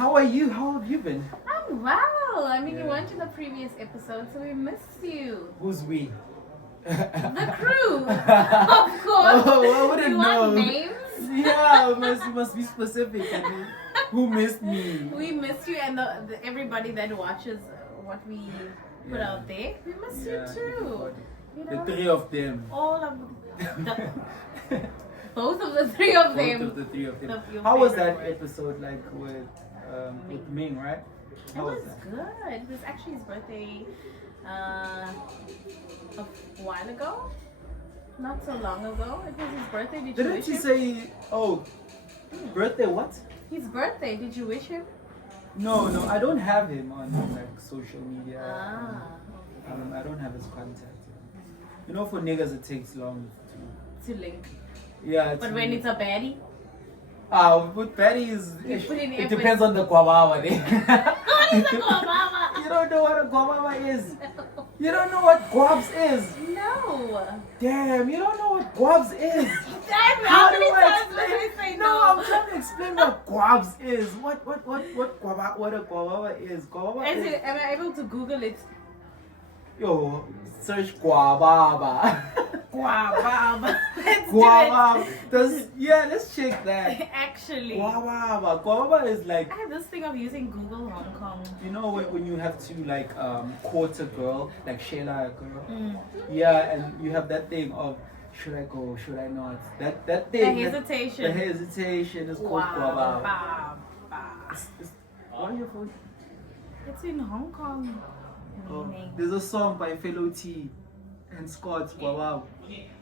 How are you? How have you been? I'm well. I mean, Yeah. you weren't in the previous episode, so we missed you. Who's we? The crew, of course. Oh, I wouldn't you know. want names? Yeah, you must be specific. I mean, who missed me? We missed you, and everybody that watches what we put Yeah. out there. We missed Yeah, you too. everybody. You The know, three of them. all of both of the three of them. Both of the three of them. Your How was favorite that word. episode like with Ming, right? It How was that? good. It was actually his birthday a while ago. Not so long ago. It was his birthday. Did you Didn't wish you him? say, oh, birthday what? His birthday. Did you wish him? No, I don't have him on like social media. Okay. I don't have his contact. You know, for niggas it takes long to. To link. Yeah. But when it's a baddie, with Betty's, You put in it effort. depends on the guavawa. what is a guava? You don't know what a guavawa is. You don't know what guavs is. No. Damn, you don't know what guavs is. Damn, How how do many I times explain? did we say No, no? I'm trying to explain what guavs is. What a guavawa is. Guavawa is. Am I able to Google it? Yo, search guavaba. Guava. Let's Guava. do Let's check that. it. Actually. Guava. Guava is like, I have this thing of using Google Hong Kong. you know when you have to like court a girl, like Shayla a girl. Mm. Yeah, and you have that thing of should I go, should I not? That The thing. hesitation. The hesitation is called guava. Guava. What are your phone? It's in Hong Kong. Oh, Meaning. there's a song by Fellow T and Scott. Guava.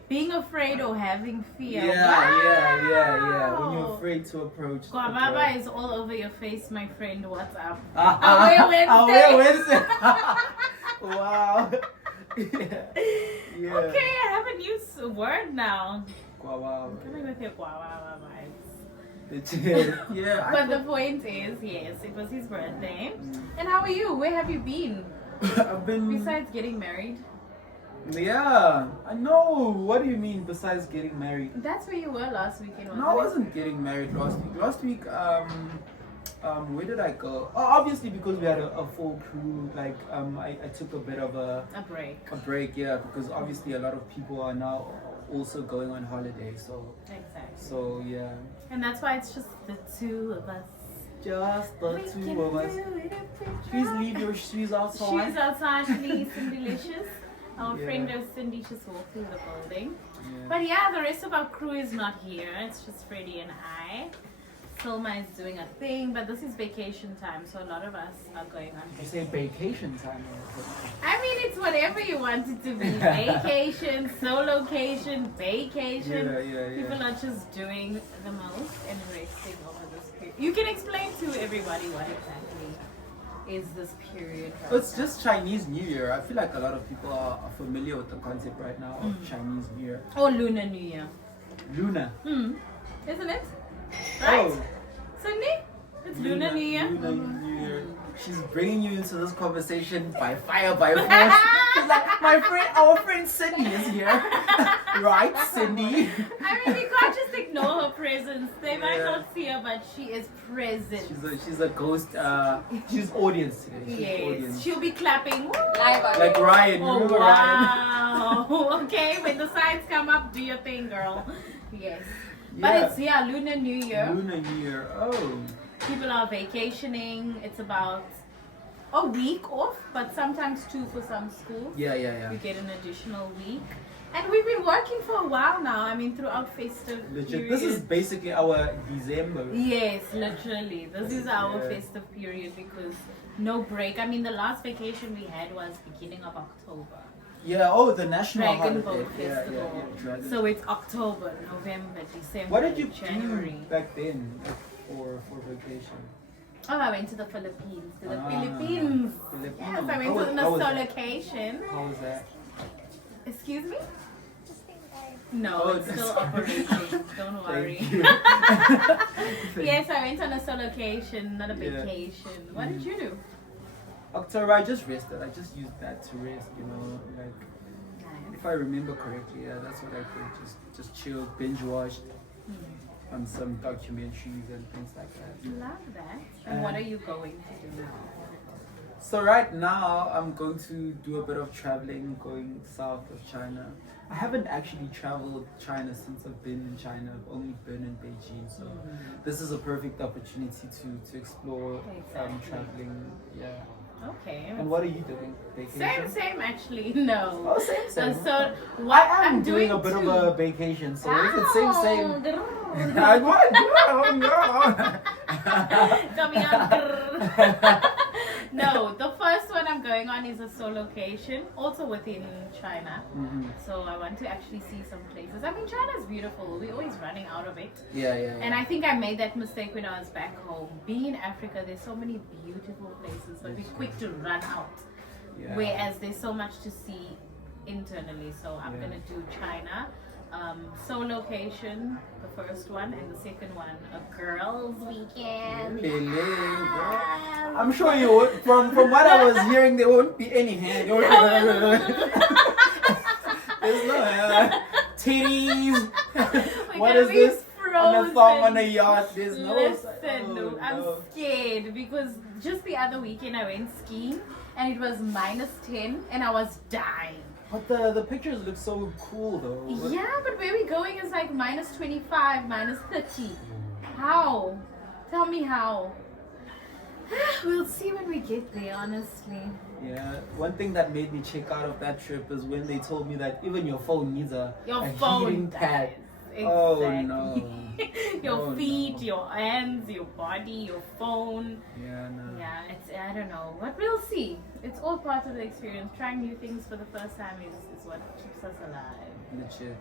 Being afraid or having fear. Yeah. When you're afraid to approach. a Guava girl. is all over your face, my friend. What's up? Away Away Wednesday. Wow. Yeah. Okay, I have a new word now. Guava. Coming with your guava vibes. Yeah. But the point is, yes, it was his birthday. And how are you? Where have you been? I've been. Besides getting married? Yeah, I know. What do you mean besides getting married? That's where you were last weekend, wasn't No, I it? wasn't getting married last week. Last week, where did I go? Oh, obviously because we had a full crew. Like, I took a bit of A break. a break, yeah, because obviously a lot of people are now also going on holiday. So, Exactly. yeah, And that's why it's just the two of us. just the We two can of us. do it if we Please try. leave your shoes outside. She's outside, she's delicious. Our Yeah. friend of Cindy just walked through the building. Yeah. But yeah, the rest of our crew is not here. It's just Freddie and I. Selma is doing a thing, but this is vacation time, so a lot of us are going on You say vacation time. I mean, it's whatever you want it to be. Vacation, solocation, vacation. Yeah. People are just doing the most and resting over this period. You can explain to everybody what exactly is this period. Right It's now. just Chinese New Year. I feel like a lot of people are familiar with the concept right now of Chinese New Year. Or Lunar New Year. Luna. Isn't it? Right? Oh, Cindy? It's Lunar New Year? Lunar New Year. She's bringing you into this conversation by fire, by force. She's like, our friend Cindy is here. Right, Cindy? I mean, we can't just ignore her presence. They might Yeah. not see her, but she is present. She's a ghost. She's audience today. She's Yes, audience. she'll be clapping. Woo! Like Ryan. Oh, Remember Ryan? wow. Okay, when the signs come up, do your thing, girl. Yes. But Yeah. it's, Lunar New Year. Lunar New Year. Oh. People are vacationing. It's about a week off, but sometimes two for some schools. Yeah. You get an additional week. And we've been working for a while now. I mean, throughout festive Legit. period. This is basically our December. Yes, literally. This is our Yeah. festive period because no break. I mean, the last vacation we had was beginning of October. Yeah. Oh, the national Dragon holiday. Boat Yeah, Festival. Dragon. So it's October, November, December, What did you January. do back then for vacation? Oh, I went to the Philippines. To the Ah, Philippines. Philippines. Yes, I How went was- to how was a that? location. How was that? Excuse me? No, Oh, it's still sorry. operating. Don't worry. Thank you. Yes, I went on a solocation, not a Yeah. vacation. What did you do? October, I just rested. I just used that to rest, you know, like Nice. if I remember correctly, yeah, that's what I did. Just chill, binge watched. on some documentaries and things like that. Love that. And what are you going to do now? So right now I'm going to do a bit of traveling, going south of China. I haven't actually traveled China since I've been in China. I've only been in Beijing, so this is a perfect opportunity to explore traveling. Yeah. Okay. And what are you doing? Vacation? Same actually. No. Oh, same. So what I'm doing a bit of a vacation, so if it's same. I want Coming on. No, the first one I'm going on is a solo location, also within China. So I want to actually see some places. I mean, China's beautiful. We're always running out of it. Yeah. And I think I made that mistake when I was back home. Being in Africa, there's so many beautiful places, but we're quick to run out. Yeah. Whereas there's so much to see internally. So I'm gonna do China. Solo location, the first one, and the second one, a girls' weekend. I'm sure you would. From what I was hearing, there won't be any hand. There's no titties. What is this? On a thong on a yacht. There's no. Listen, I'm scared because just the other weekend I went skiing and it was -10 and I was dying. But the pictures look so cool though. Yeah, but where we're going is like -25, -30. How? Tell me how. We'll see when we get there, honestly. Yeah, one thing that made me check out of that trip is when they told me that even your phone needs a heating pad. Exactly. Oh no. Your feet, your hands, your body, your phone. Yeah, no. Yeah, I don't know. But we'll see. It's all part of the experience. Trying new things for the first time is what keeps us alive. Legit.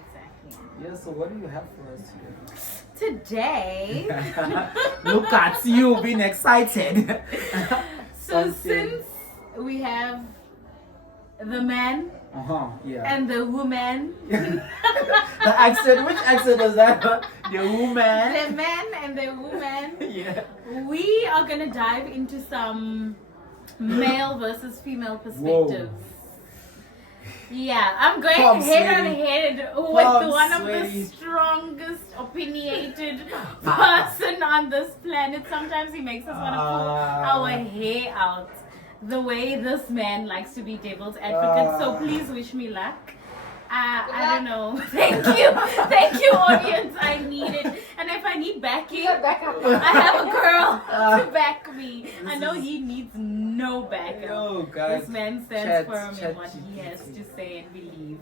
Exactly. Yeah, so what do you have for us here? Today. Look at you being excited. So since we have the man and the woman. The accent, which accent is that? The woman. The man and the woman. Yeah. We are gonna dive into some male versus female perspectives. Whoa. Yeah, I'm going head on head with one of the strongest opinionated person on this planet. Sometimes he makes us want to pull our hair out. The way this man likes to be devil's advocate. So please wish me luck. I don't know. Thank you, audience. I need it. And if I need backing, I have a girl to back me. I know he needs no backup. Oh, guys. This man stands firm in what he has to say and believe.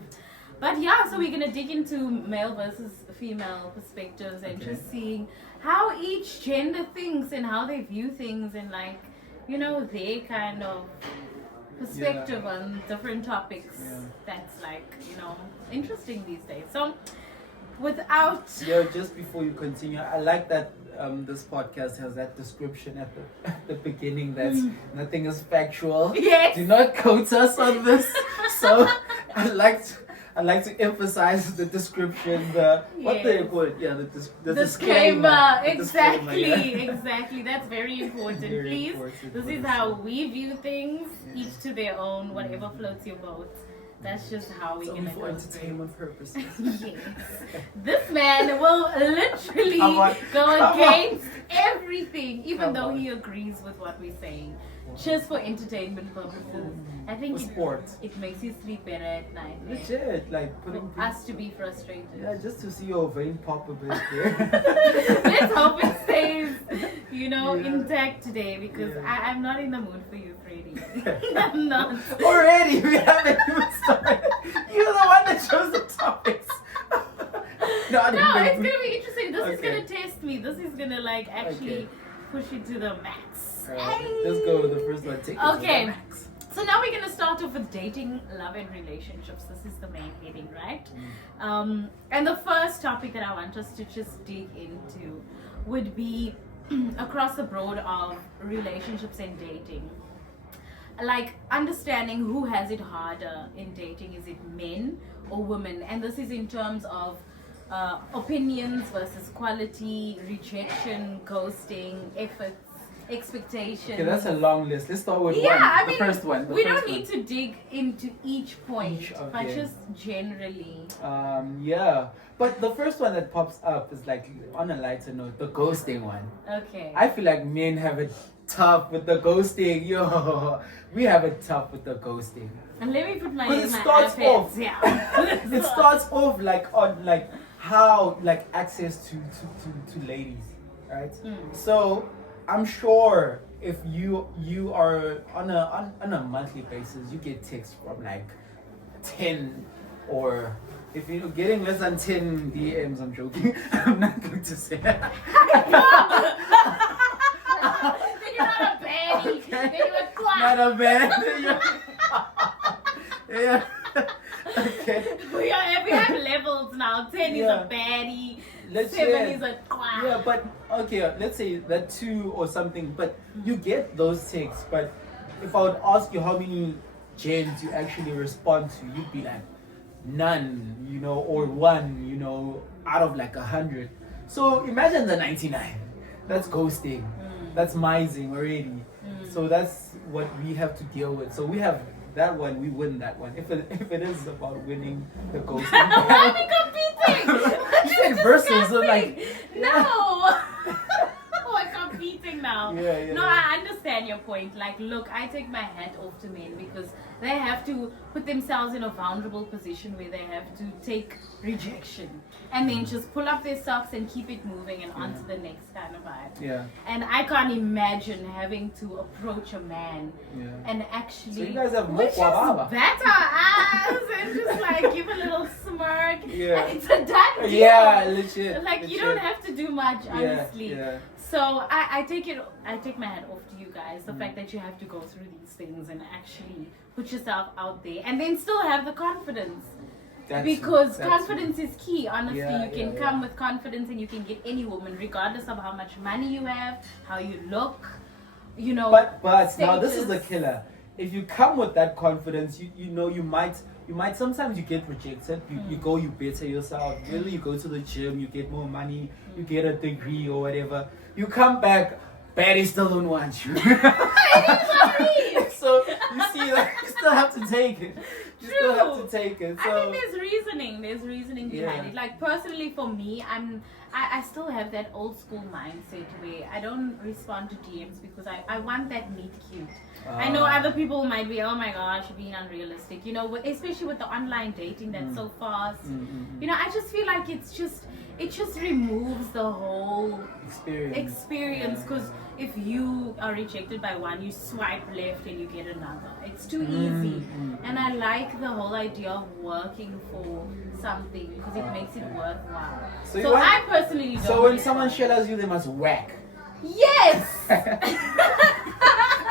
But yeah, so we're gonna dig into male versus female perspectives and just seeing how each gender thinks and how they view things and like, you know, their kind of perspective on different topics that's like, you know, interesting these days. So without just before you continue, I like that this podcast has that description at the beginning that's nothing is factual. Yes. Do not quote us on this. So I like to emphasize the description, what do you call it? Yeah, the disclaimer. Exactly. Exactly. That's very important. Please, this is how we view things, each to their own, whatever floats your boat. That's just how we're gonna for go. entertainment purposes. Yes. This man will literally go against everything, even though he agrees with what we're saying. Just for entertainment purposes. I think it makes you sleep better at night. Legit, like putting us to be frustrated. Yeah, just to see your vein pop a bit there. Let's hope it stays, intact today because I'm not in the mood for you, Freddy. I'm not. Already, we haven't even started. You're the one that chose the topics. No, it's gonna be interesting. This is gonna test me. This is gonna actually push you to the max. Let's go with the first one. Take it to the max. So now we're gonna start off with dating, love, and relationships. This is the main heading, right? And the first topic that I want us to just dig into would be across the broad of relationships and dating. Like understanding who has it harder in dating. Is it men or women? And this is in terms of opinions versus quality, rejection, ghosting, efforts, expectations. Okay, that's a long list. Let's start with the first one. We don't need to dig into each point, but okay. just generally. Yeah. But the first one that pops up is like, on a lighter note, the ghosting one. Okay. I feel like men have it tough with the ghosting. Yo, we have it tough with the ghosting. And let me put my It starts off. It starts off like on like how like access to ladies, right? So I'm sure if you are on a monthly basis, you get texts from like 10, or if you're getting less than 10 DMs, I'm joking. I'm not going to say that. Then you're not a baddie. Okay. Then you're a quack. Not a baddie. Yeah. Okay. We have levels now. 10 is a baddie. 7 is a quack. Yeah, but okay, let's say that 2 or something, but you get those texts. But if I would ask you how many gens you actually respond to, you'd be like, none, or 1, out of like 100. So imagine the 99. That's ghosting. That's mising already. So that's what we have to deal with. So we have that one, we win that one. If it is about winning the ghosting. Why are we competing? You said versus, so like no. We're competing now. Yeah. No, I understand your point. Like, look, I take my hat off to men because they have to put themselves in a vulnerable position where they have to take rejection and then just pull up their socks and keep it moving and on to the next kind of vibe. Yeah. And I can't imagine having to approach a man and actually, so you guys have which is better ass and just like give a little smirk and it's a done deal. Yeah, legit. Like you don't have to do much, honestly. Yeah. So I take my hat off to you guys. The fact that you have to go through these things and actually put yourself out there and then still have the confidence. Because confidence is key. Honestly, you can come with confidence and you can get any woman, regardless of how much money you have, how you look, But status. now this is the killer. If you come with that confidence, you might sometimes you get rejected. You go, you better yourself. Really, you go to the gym, you get more money, you get a degree or whatever. You come back, baddie still don't want you. So you see, like, you still have to take it. You still have to take it. So I think there's reasoning behind it. Like personally for me, I still have that old school mindset where I don't respond to DMs because I want that meet cute. I know other people might be, oh my gosh, being unrealistic, especially with the online dating that's so fast. I just feel like it just removes the whole experience because if you are rejected by one, you swipe left and you get another. It's too easy. And I like the whole idea of working for something because it makes it worthwhile. So I personally don't. So when someone shells you, they must whack. Yes!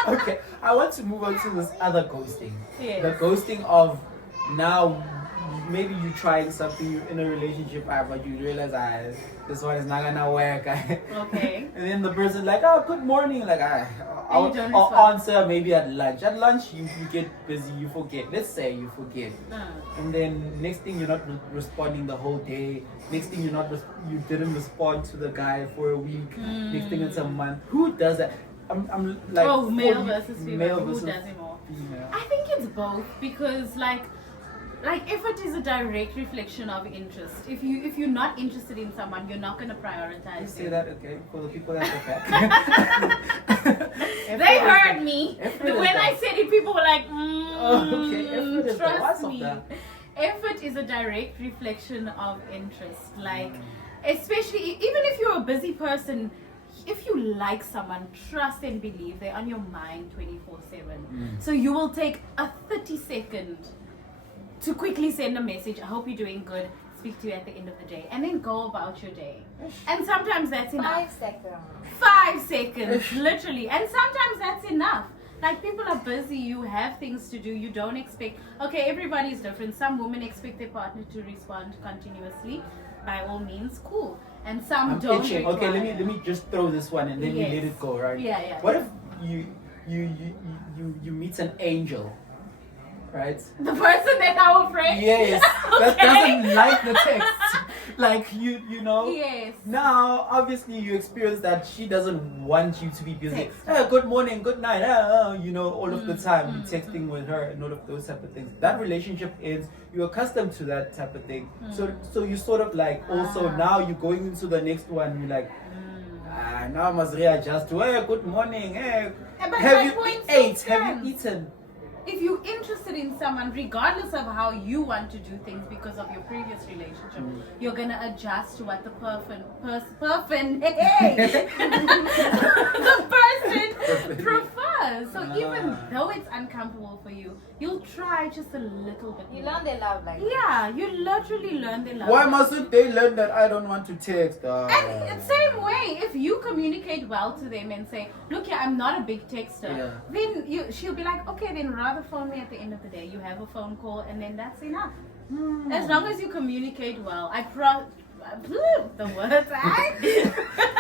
Okay, I want to move on to this other ghosting. Yes. The ghosting of now, maybe you trying something, you're in a relationship, but you realize this one is not gonna work. Okay. And then the person's like, oh, good morning. Like, I'll answer maybe at lunch. At lunch, you get busy, you forget. Let's say you forget. And then next thing you're not responding the whole day. Next thing you didn't respond to the guy for a week. Next thing it's a month. Who does that? I'm like, male versus female. Who does it more? Female. I think it's both because like effort is a direct reflection of interest. If you're not interested in someone, you're not gonna prioritize. You say that, okay, for the people at the back. They heard me. When I said it, people were like, okay. Trust me. Effort is a direct reflection of interest. Like, especially even if you're a busy person, if you like someone, trust and believe they're on your mind 24/7. So you will take a 30-second to quickly send a message. I hope you're doing good. Speak to you at the end of the day, and then go about your day. And sometimes that's enough. 5 seconds. 5 seconds, literally. And sometimes that's enough. Like, people are busy, you have things to do, you don't expect. Okay, everybody's different. Some women expect their partner to respond continuously. By all means, cool. And some don't. Itching. Okay, let me just throw this one and then we let it go, right? Yeah. What if you meet an angel, right? The person that our friend. Yes, that doesn't like the text. Like you know. Yes. Now, obviously, you experience that she doesn't want you to be busy. Text. Hey, good morning, good night. You know, all of the time, you texting with her and all of those type of things. That relationship ends. You're accustomed to that type of thing. So you sort of like also now you're going into the next one. You're like, now I must readjust to, hey, good morning. Hey, have you ate? Have you eaten? If you're interested in someone, regardless of how you want to do things because of your previous relationship, you're gonna adjust to what the person prefers. So even though it's uncomfortable for you, you'll try just a little bit. You learn their love language. Yeah, you literally learn their love. Why mustn't they learn that I don't want to text? And same way, if you communicate well to them and say, look here, I'm not a big texter, then she'll be like, okay, then rather phone me at the end of the day. You have a phone call and then that's enough. As long as you communicate well, the words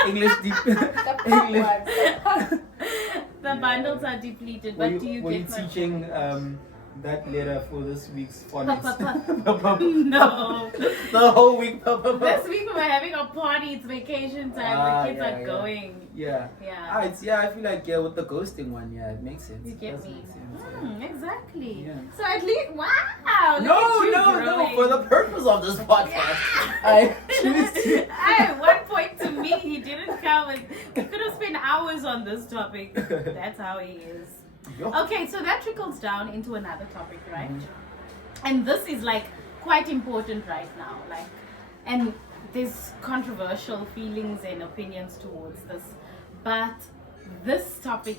English deep. The bundles are depleted, but do you were get you teaching that letter for this week's phonics? No. The whole week. This week we're having a party. It's vacation time. The kids are going. Yeah. I feel like with the ghosting one, it makes sense. You get me? Exactly. Yeah. So at least, wow. No. For the purpose of this podcast, I choose to. At one point to me, he didn't come. We could have spent hours on this topic. That's how he is. Okay, so that trickles down into another topic, right? And this is like quite important right now. And there's controversial feelings and opinions towards this. But this topic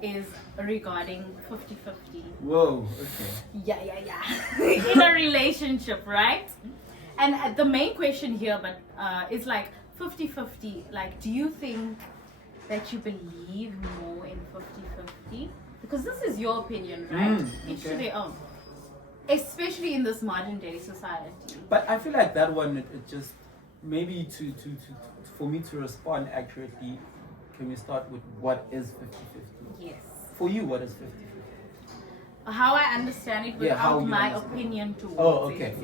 is regarding 50-50. Whoa, okay. Yeah. In a relationship, right? And the main question here, is like 50-50. Like, do you think that you believe more in 50-50? Because this is your opinion, right? Each to their own. Especially in this modern day society. But I feel like that one, it just, maybe to for me to respond accurately, can we start with what is 50-50? Yes. For you, what is 50-50? How I understand it without my opinion towards it,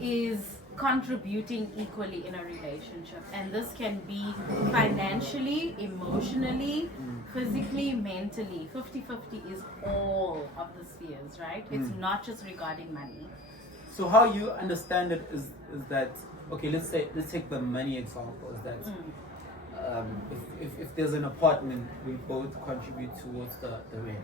is contributing equally in a relationship. And this can be financially, emotionally, physically, mentally. 50-50 is all of the spheres, right? It's not just regarding money. So how you understand it is that, okay, let's take the money example, is that if there's an apartment, we both contribute towards the rent.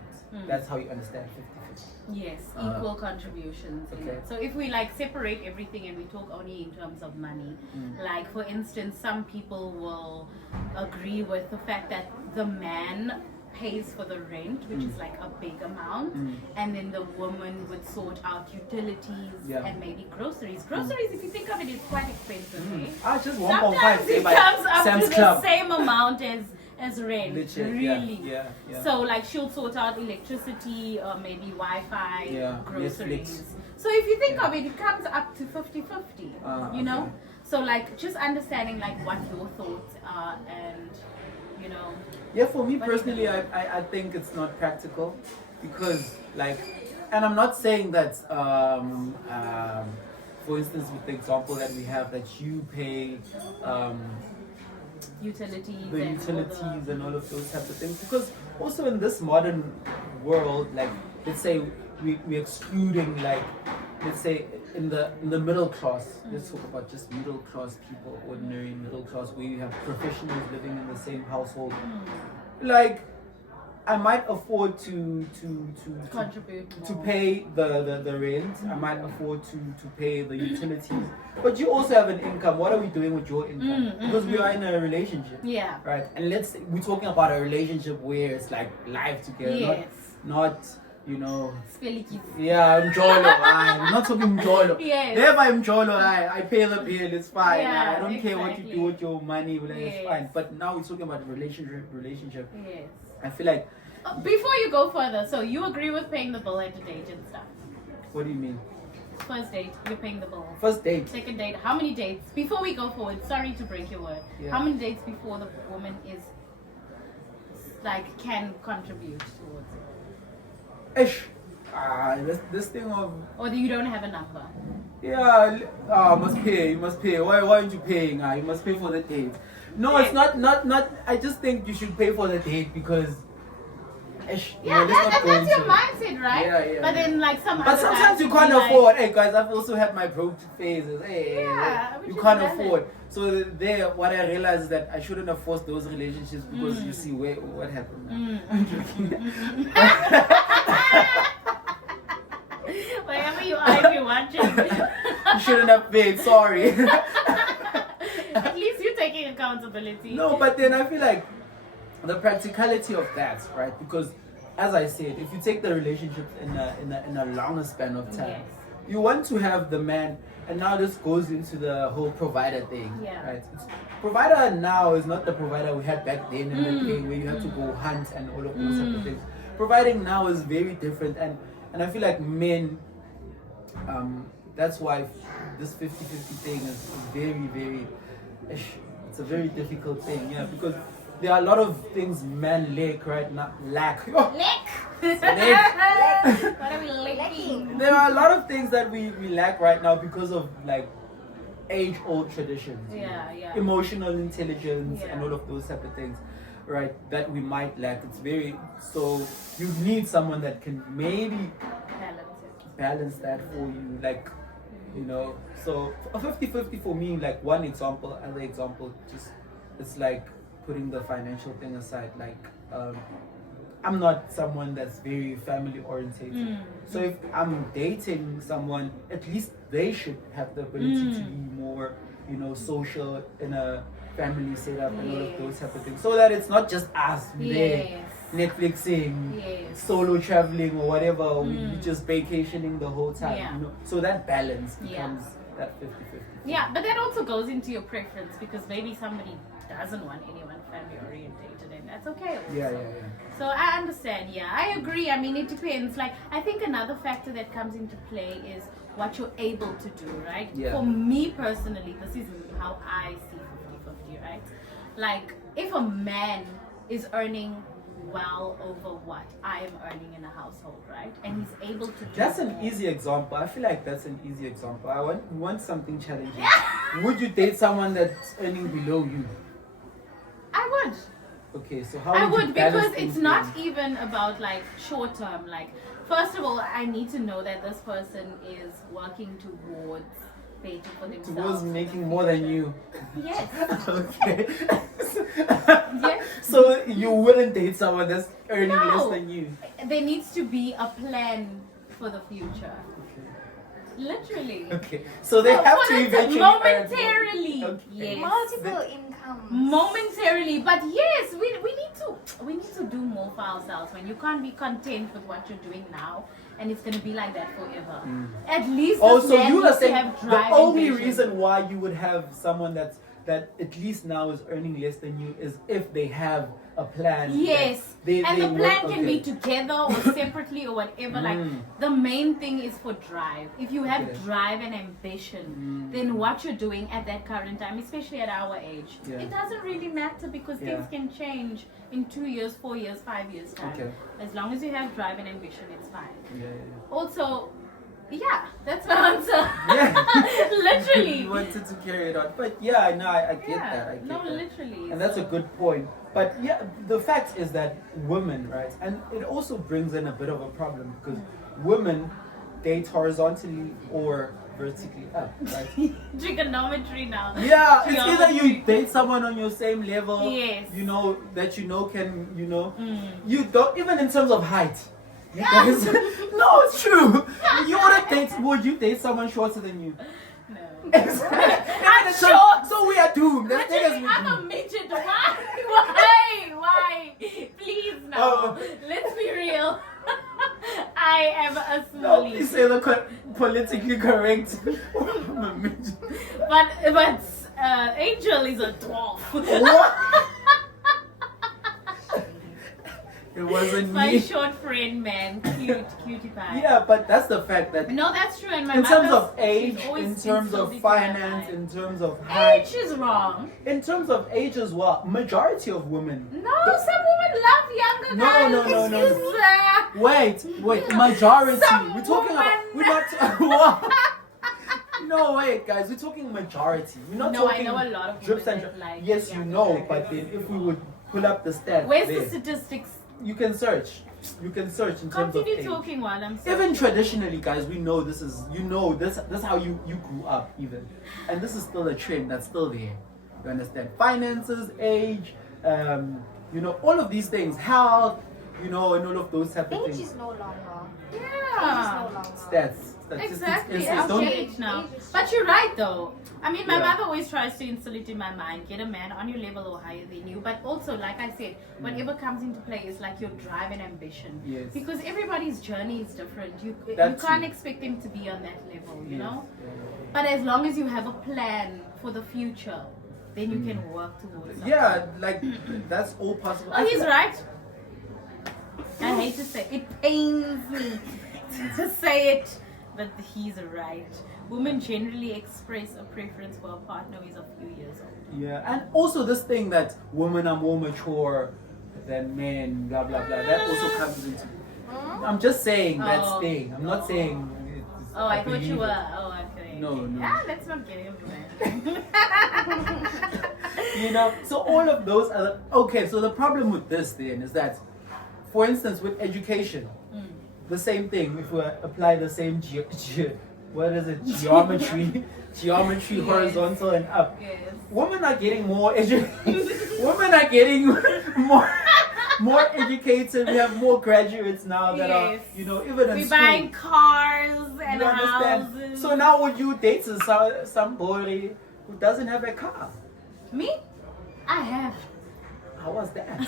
That's how you understand 50-50. Yes, equal contributions. Okay. So if we separate everything and we talk only in terms of money, like for instance, some people will agree with the fact that the man pays for the rent, which is like a big amount, and then the woman would sort out utilities and maybe groceries. Groceries, if you think of it, is quite expensive. Just 1.5. Sometimes it comes up Sam's to Club. the same amount as rent. Literally, really. Yeah. So she'll sort out electricity or maybe Wi-Fi, groceries. Netflix. So if you think of it, it comes up to 50-50. You know? So just understanding what your thoughts are and Yeah, for me personally, I think it's not practical because and I'm not saying that for instance with the example that we have that you pay utilities and all of those types of things, because also in this modern world, let's say we're excluding let's say in the middle class, let's talk about just middle class people, ordinary middle class, where you have professionals living in the same household. I might afford to contribute to more. pay the rent. I might afford to pay the utilities, but you also have an income. What are we doing with your income? Because we are in a relationship, right? And we're talking about a relationship where it's life together, not Spelikis. Mjolo. I'm not talking Mjolo. Yes. There by Mjolo, I pay the bill, it's fine. Yeah, I don't care what you exactly. do with your money, it's fine. But now we're talking about relationship. Yes. I feel like. Before you go further, so you agree with paying the bill at a date and stuff? What do you mean? First date, you're paying the bill. First date. Second date, how many dates? Before we go forward, sorry to break your word. Yeah. How many dates before the woman is can contribute towards it? this thing of Or you don't have a number. yeah, you must pay. Why aren't you paying? You must pay for the date. No, it's not. I just think you should pay for the date because. Yeah, that's your mindset, right? Yeah. But then, like but sometimes you can't afford. Hey guys, I've also had my broke phases. Hey, you can't afford. So there, what I realized is that I shouldn't have forced those relationships because you see what happened. I'm joking. Wherever you are, if you're watching, you shouldn't have paid. Sorry. At least you're taking accountability. No, but then I feel like the practicality of that, right? Because, as I said, if you take the relationship in a longer span of time, you want to have the man, and now this goes into the whole provider thing, right? Provider now is not the provider we had back then in the day where you had to go hunt and all of those type of things. Providing now is very different, and I feel like men, that's why this 50-50 thing is very, very, it's a very difficult thing, because there are a lot of things men lack. Lick! What are we licking? There are a lot of things that we lack right now because of like age-old traditions. Emotional intelligence and all of those type of things, right? That we might lack. It's very so you need someone that can maybe balance that for you, like So a 50-50 for me, like one example, other example, just it's like putting the financial thing aside, like I'm not someone that's very family orientated. So if I'm dating someone, at least they should have the ability to be more, social in a family setup and all of those type of things, so that it's not just us there Netflixing, solo traveling or whatever, or we just vacationing the whole time. So that balance becomes that 50-50. Yeah, but that also goes into your preference, because maybe somebody doesn't want anyone family orientated, and that's okay also. Yeah. So I understand. I agree. I mean, it depends. Like, I think another factor that comes into play is what you're able to do, right? For me personally, this is how I see 50-50, right? Like, if a man is earning well over what I am earning in a household, right? And he's able to do That's more. an easy example. I feel like that's an easy example. I want something challenging. Would you date someone that's earning below you? I would. Okay, so how I would you would, balance because it's things not then? even about like short term. Like, first of all, I need to know that this person is working towards paying for themselves. Towards making more than you. Yes. Okay. Yes. So you wouldn't date someone that's earning No. less than you? There needs to be a plan for the future. Literally. Okay. So they have to eventually momentarily. earn. Yes. Multiple incomes. Momentarily, but yes, we need to do more for ourselves. When you can't be content with what you're doing now, and it's gonna be like that forever. At least this Also, man you are needs to saying have the drive only and vision. reason why you would have someone that at least now is earning less than you is if they have a plan. Yes, They and the plan work- can be together or separately or whatever. Like, the main thing is for drive. If you have drive and ambition, then what you're doing at that current time, especially at our age, it doesn't really matter, because things can change in 2 years, 4 years, 5 years time. Okay. As long as you have drive and ambition, it's fine. Yeah. Also, that's my answer. Literally. You wanted to carry it on, but I get that. I get that. Literally. And that's a good point. But the fact is that women, right, and it also brings in a bit of a problem, because women date horizontally or vertically up, right? Trigonometry now. Yeah, it's either you date someone on your same level, Yes. that can, you don't, even in terms of height. You guys, no, it's true. Would you date someone shorter than you? No. I'm short. So we are doomed. That's Literally, I'm a midget. Why? Please, now. Let's be real. I am a No, smallie. please say the politically correct. I'm a midget. But Angel is a dwarf. What? It wasn't My me. short friend, man. Cutie pie. Yeah, but that's the fact that No, that's true. And my in terms mother, of age, she's always in terms of insulted finance, my in terms of height, age is wrong. in terms of age as well, majority of women. No, some women love younger No, guys. no, no, no, no. It's, Wait, majority. Some We're talking about. We're not. What? No, wait, guys. We're talking majority. We're not No, I talking know a lot of drips women and that like yes, you younger know. guys. But then, if we would pull up the stats, Where's there, the statistics? you can search. You can search in terms of Continue age. talking while I'm searching. Even traditionally, guys, we know this is. You know this. That's how you grew up, even, and this is still a trend that's still there. You understand? Finances, age, all of these things, health, and all of those type of Age things. is no longer. Yeah. Stats. Exactly, Statistics, I'll don't- change now. But you're right though. I mean, my Yeah. mother always tries to instill it in my mind, get a man on your level or higher than you. But also, like I said, whatever comes into play is like your drive and ambition. Yes. Because everybody's journey is different. You That can't too. expect them to be on that level, you Yes. know? Yeah. But as long as you have a plan for the future, then you can work towards something. Yeah, like that's all possible. Oh, he's right. I hate to say it pains me to say it, but he's right. Women generally express a preference for a partner who is a few years old. Yeah, and also this thing that women are more mature than men, blah blah blah. That also comes into. I'm just saying that Oh. thing. I'm not saying. It's, Oh, I thought you believe were. it. Oh, okay. No, no. Ah, let's not get into that. So all of those are okay. So the problem with this then is that, for instance, with education, the same thing. If we apply the same what is it? Geometry, geometry, Yes. horizontal and up. Yes. Women are getting more Women are getting more educated. We have more graduates now that are, Yes. even in We're school. buying cars and You understand? houses. So now would you date somebody who doesn't have a car? Me? I have. How was that?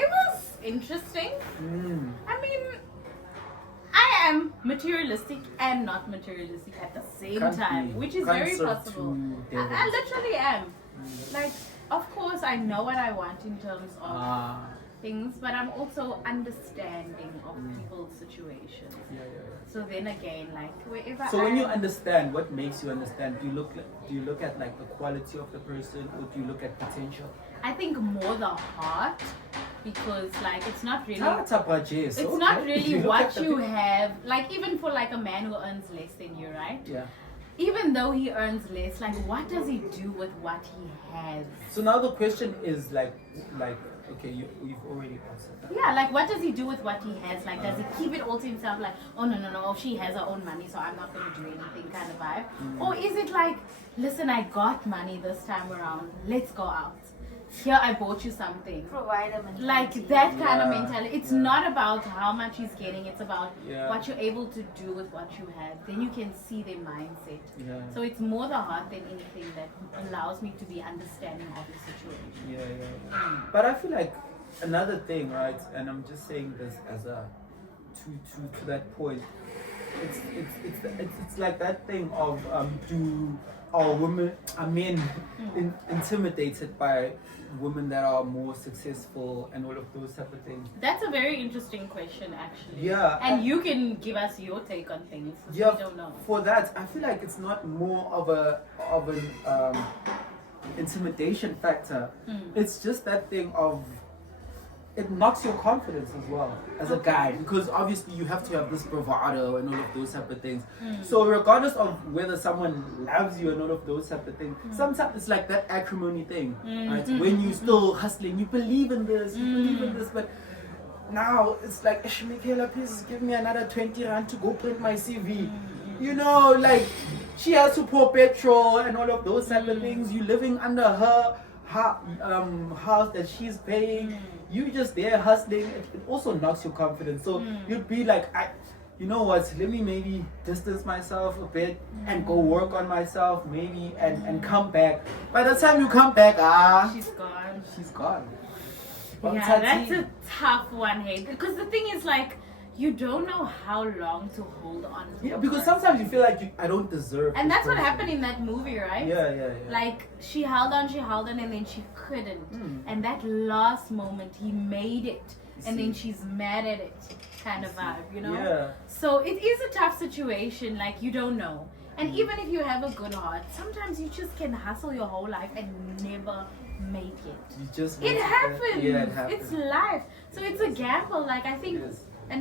It was interesting. Mm. I mean, I am materialistic and not materialistic at the same Can't time, be. which is Can't very serve possible. two I devils. literally am. Like, of course, I know what I want in terms of Ah, things, but I'm also understanding of people's situations. yeah. So then again, like wherever So when you I- understand, what makes you understand? Do you look at like the quality of the person, or do you look at potential? I think more the heart, because like it's not really. It's It's not really what you have. Like even for like a man who earns less than you, right? Yeah. Even though he earns less, like what does he do with what he has? So now the question is like, okay, you've already answered that. Yeah, like what does he do with what he has? Like does he keep it all to himself? Like, oh no, oh, she has her own money, so I'm not gonna do anything kind of vibe. Or is it like, listen, I got money this time around. Let's go out. Here I bought you something. Provider mentality. Like that kind of Yeah, mentality. It's yeah. not about how much he's getting, it's about Yeah. what you're able to do with what you have. Then you can see their mindset. Yeah. So it's more the heart than anything that allows me to be understanding of the situation. Yeah. But I feel like another thing, right? And I'm just saying this as a to that point. It's like that thing of are men intimidated by women that are more successful and all of those type of things? That's a very interesting question, actually. Yeah. And you can give us your take on things. 'Cause Yeah, we don't know. for that, I feel like it's not more of an intimidation factor. It's just that thing of it knocks your confidence as well as a guy, because obviously you have to have this bravado and all of those type of things. So regardless of whether someone loves you and all of those type of things, sometimes it's like that acrimony thing, right? When you still hustling, you believe in this, but now it's like, Mcaelah, please give me another 20 rand to go print my CV. Like she has to pour petrol and all of those type of things. You living under her house that she's paying. You just there hustling. It also knocks your confidence. So you'd be like, you know what? Let me maybe distance myself a bit and go work on myself, maybe, and come back. By the time you come back, She's gone. she's gone. Yeah, that's a tough one, hey. Because the thing is, like, you don't know how long to hold on to. Yeah, because sometimes you feel like I don't deserve. And that's what person. happened in that movie, right? Yeah. Like she held on, and then she couldn't. And that last moment, he made it, and then she's mad at it, kind of vibe, you know? Yeah. So it is a tough situation. Like you don't know. And even if you have a good heart, sometimes you just can hustle your whole life and never make it. You just It happens. Yeah, it happens. It's life. So it's a gamble. Like I think, Yes. and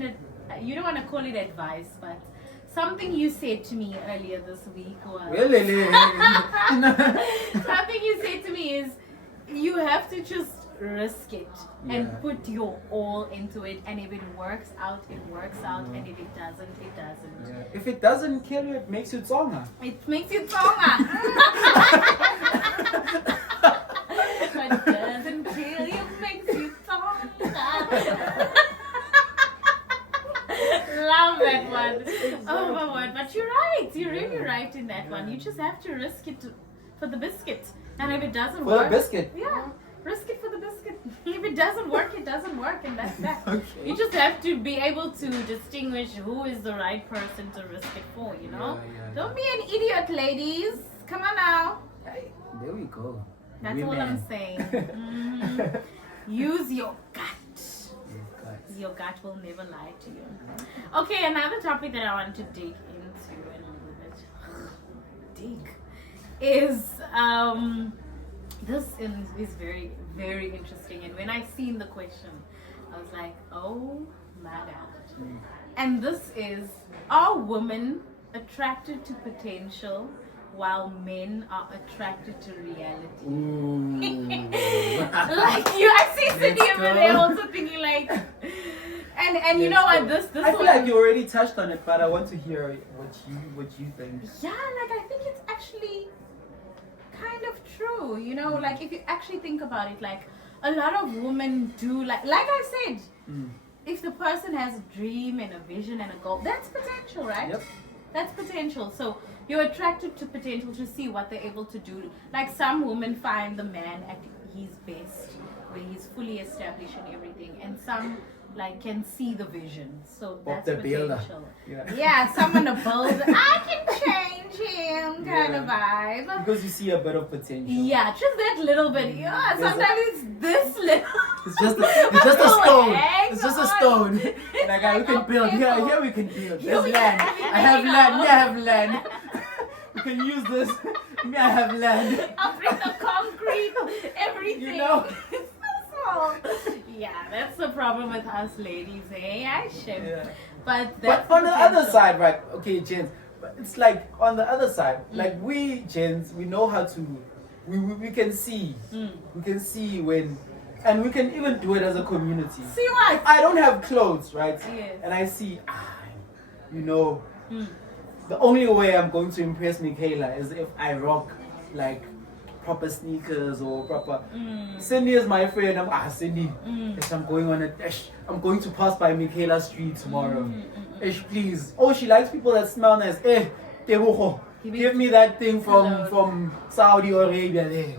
you don't want to call it advice, but something you said to me earlier this week was Really? something you said to me is you have to just risk it and put your all into it, and if it works out, it works out, and if it doesn't, it doesn't. Yeah. If it doesn't kill you, it makes you stronger. It makes you stronger. What doesn't kill you makes you stronger. Love that one. Oh my word! But you're right. You're really right in that one. You just have to risk it for the biscuit, and if it doesn't work, For the biscuit. yeah. Risk it for the biscuit. If it doesn't work, it doesn't work, and that's that. Okay. You just have to be able to distinguish who is the right person to risk it for, you know? Yeah. Don't be an idiot, ladies. Come on now. Hey, there we go. That's all I'm saying. Mhm. Use your gut. Your gut will never lie to you. Okay, another topic that I want to dig into a little bit. Dig. Is this is very, very interesting. And when I seen the question, I was like, oh my God. And this is, are women attracted to potential while men are attracted to reality? Ooh. Like I see Cindy over there also thinking like, and you know what, this I feel like you already touched on it, but I want to hear what you think. Yeah, like I think it's actually kind of true, you know, like if you actually think about it, like a lot of women do, like I said, if the person has a dream and a vision and a goal, that's potential, right? Yep. That's potential. So you're attracted to potential to see what they're able to do. Like some women find the man at his best, where he's fully established in everything, and some like can see the vision. So that's the builder. potential. Yeah. Yeah, someone to build. I can change him, kind of vibe. Because you see a bit of potential. Yeah, just that little bit. Yeah, sometimes it's this little. It's just a stone. Hang It's just a on. stone. Like we can a build. pebble. Here we can build. Here There's we land. can I have build. land. Yeah, I have land. We can use this. Me, I have land. I'll bring the concrete, everything. You know? It's so small. Yeah, that's the problem with us ladies, eh? I ship. Yeah. But But on the other side, right? Okay, gents. But it's like on the other side, like we gents, we know how to. We can see. We can see when. And we can even do it as a community. See what? I don't have clothes, right? Yes. And I see, you know, the only way I'm going to impress Mcaelah is if I rock like proper sneakers or proper. Cindy is my friend. Cindy. If I'm going on a dash, I'm going to pass by Mcaelah Street tomorrow. Ish, please. Oh, she likes people that smell nice. Tebogo. Give me that thing from Saudi Arabia there.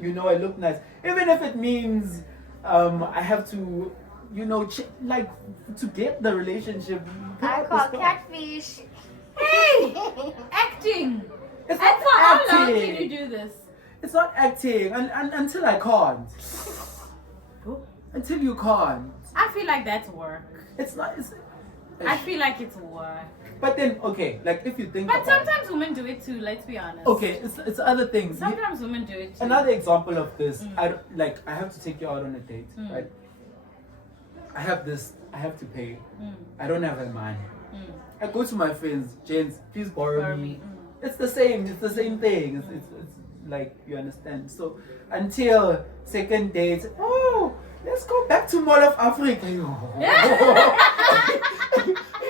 You know, it look nice. Even if it means I have to, you know, like to get the relationship. I call catfish. Hey! Acting! It's And not for how long acting. can you do this? It's not acting until I can't. Until you can't. I feel like that's work. It's not. I feel like it's work. But then, okay, like if you think But about sometimes women do it too, let's be honest. it. Okay, it's other things. Sometimes women do it too. Another example of this, I have to take you out on a date, right? I have to pay. I don't have a money. I go to my friends, James, please borrow me. It's the same thing. It's like, you understand. So until second date, oh, let's go back to Mall of Africa.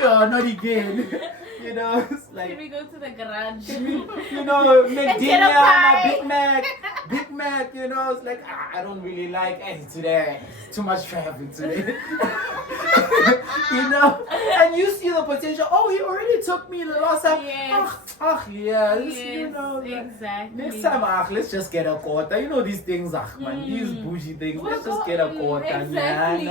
Yeah, not again. You know, it's Can like, we go to the garage? you know, And get a McDiniah, pie. Big back, you know. It's like, I don't really like today. Too much traffic today. You know? And you see the potential. Oh, he already took me the last time. Yes. Yes, Yes, you know. exactly. Next time, let's just get a quarter. You know these things, man. These bougie things. Let's just get a quarter. Exactly.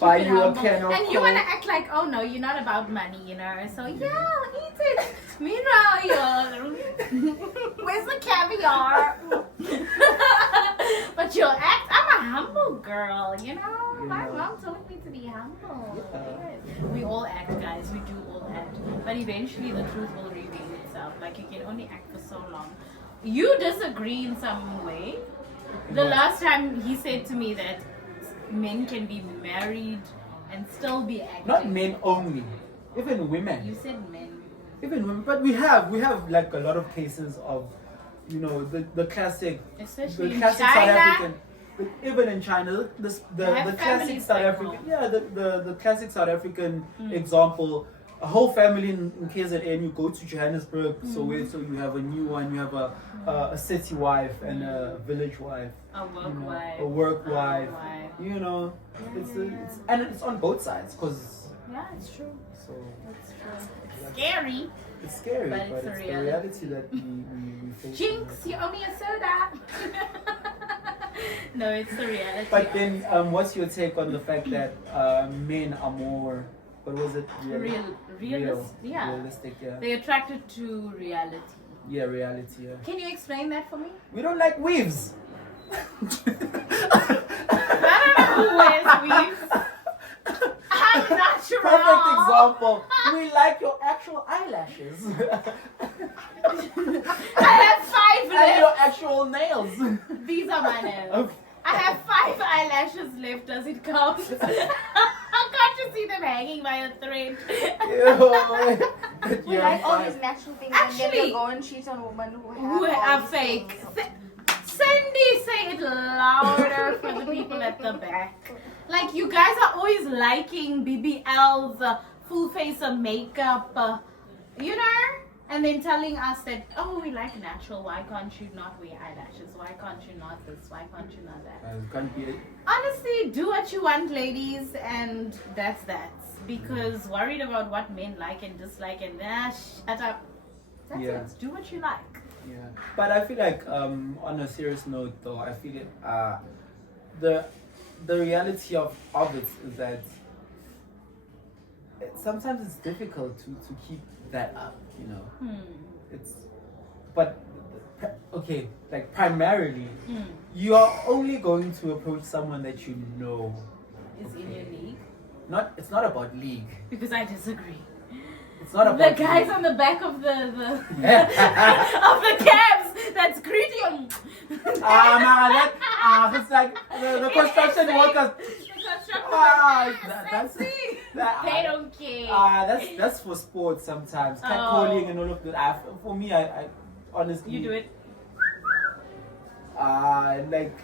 Buy Keep it you a humble. can of And you Coke. want to act like, oh no, you're not about money, you know. So yeah, eat it. Meanwhile, where's the caviar? But you'll act. I'm a humble girl, you know. My mom told me to be humble. Yes. We all act, guys. We do all act. But eventually, the truth will reveal itself. Like you can only act for so long. You disagree in some way. The last time he said to me that men can be married and still be acting. Not men only, even women. You said men. Even women, but we have like a lot of cases of, you know, the classic, Especially the in classic China. South African. Even in China, the classic South African, the classic South African example. A whole family in KZN, you go to Johannesburg, so you have a new one, you have a city wife and a village wife, A work wife. a work wife. You know, it's on both sides, cause Yeah, it's true. so It's true. It's scary. it's scary, But but it's it's a the reality that we face. Jinx, you owe me a soda. No, it's the reality. But then, what's your take on the fact that men are more, what was it? Realistic, yeah. They're attracted to reality. Yeah, reality, yeah. Can you explain that for me? We don't like weaves. I don't know who wears weaves. I'm not sure. Perfect example. We like your actual eyelashes. I have 5 And left. your actual nails. These are my nails. Okay. I have 5 eyelashes left. Does it count? Can't you see them hanging by a thread? We like all these natural things, and then Actually- we go and cheat on women who Who have all are these fake. things. Sandy, say it louder for the people at the back. Like, you guys are always liking BBL's full face of makeup, you know? And then telling us that, oh, we like natural. Why can't you not wear eyelashes? Why can't you not this? Why can't you not that? Can't be. Honestly, do what you want, ladies, and that's that. Because worried about what men like and dislike and shut up. That's Yeah. it. Do what you like. Yeah, but I feel like on a serious note, though, I feel it. The reality of it is that sometimes it's difficult to keep that up. You know, it's. But okay, like primarily, you are only going to approach someone that you know Is in your league. It's not about league. Because I disagree. It's not about The guys league. on the back of the of the cabs that's greedy. It's like the construction workers. They don't care. That's for sports sometimes. Catcalling and all of that. For me, I honestly. You do it. Like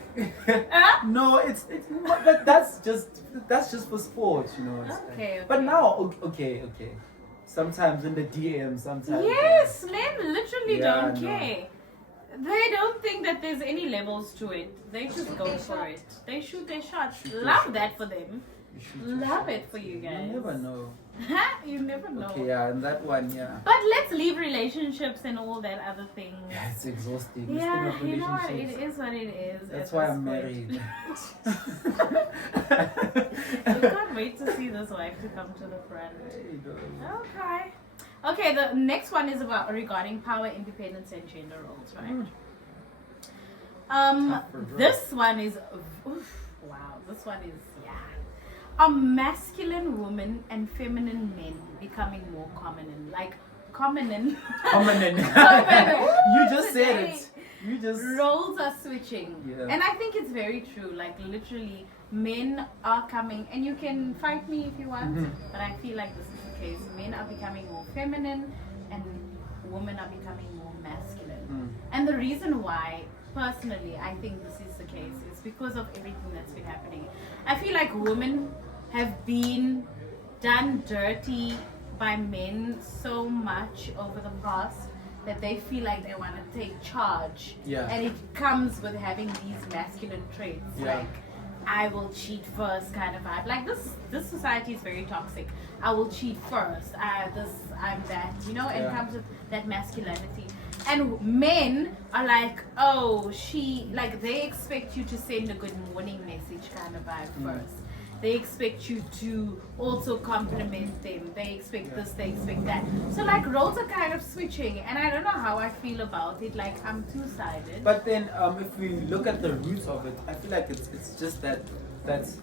no, it's but that's just for sports, you know. Okay, But okay. now, okay. Sometimes in the DM, sometimes. Yes, men literally Yeah, don't no. care. They don't think that there's any levels to it. They just shoot go their for shot. it. They shoot their shots. Shoot their Love shot. that for them. You shoot your Love shot. it for you guys. You never know. You never know. Okay, yeah, and that one, yeah. But let's leave relationships and all that other things. Yeah, it's exhausting. This thing Yeah, of you know what? relationships. It is what it is. That's at why this I'm point. married. You can't wait to see this wife to come to the front. Okay. Okay, the next one is about regarding power, independence, and gender roles, right? Tough for girls. This one is wow. This one is a masculine woman and feminine men becoming more common in common. You just said Today. it. You just. Roles are switching. Yeah. And I think it's very true. Like literally men are coming, and you can fight me if you want, but I feel like this is the case. Men are becoming more feminine and women are becoming more masculine. And the reason why, personally, I think this is the case is because of everything that's been happening. I feel like women have been done dirty by men so much over the past that they feel like they want to take charge. Yeah. And it comes with having these masculine traits. Yeah. Like, I will cheat first kind of vibe. Like this society is very toxic. I will cheat first. I'm that, you know, and it comes with that masculinity. And men are like, oh, they expect you to send a good morning message kind of vibe first. They expect you to also compliment them. They expect this, they expect that. So like roles are kind of switching, and I don't know how I feel about it. Like I'm two-sided. But then, if we look at the roots of it, I feel like it's just that's,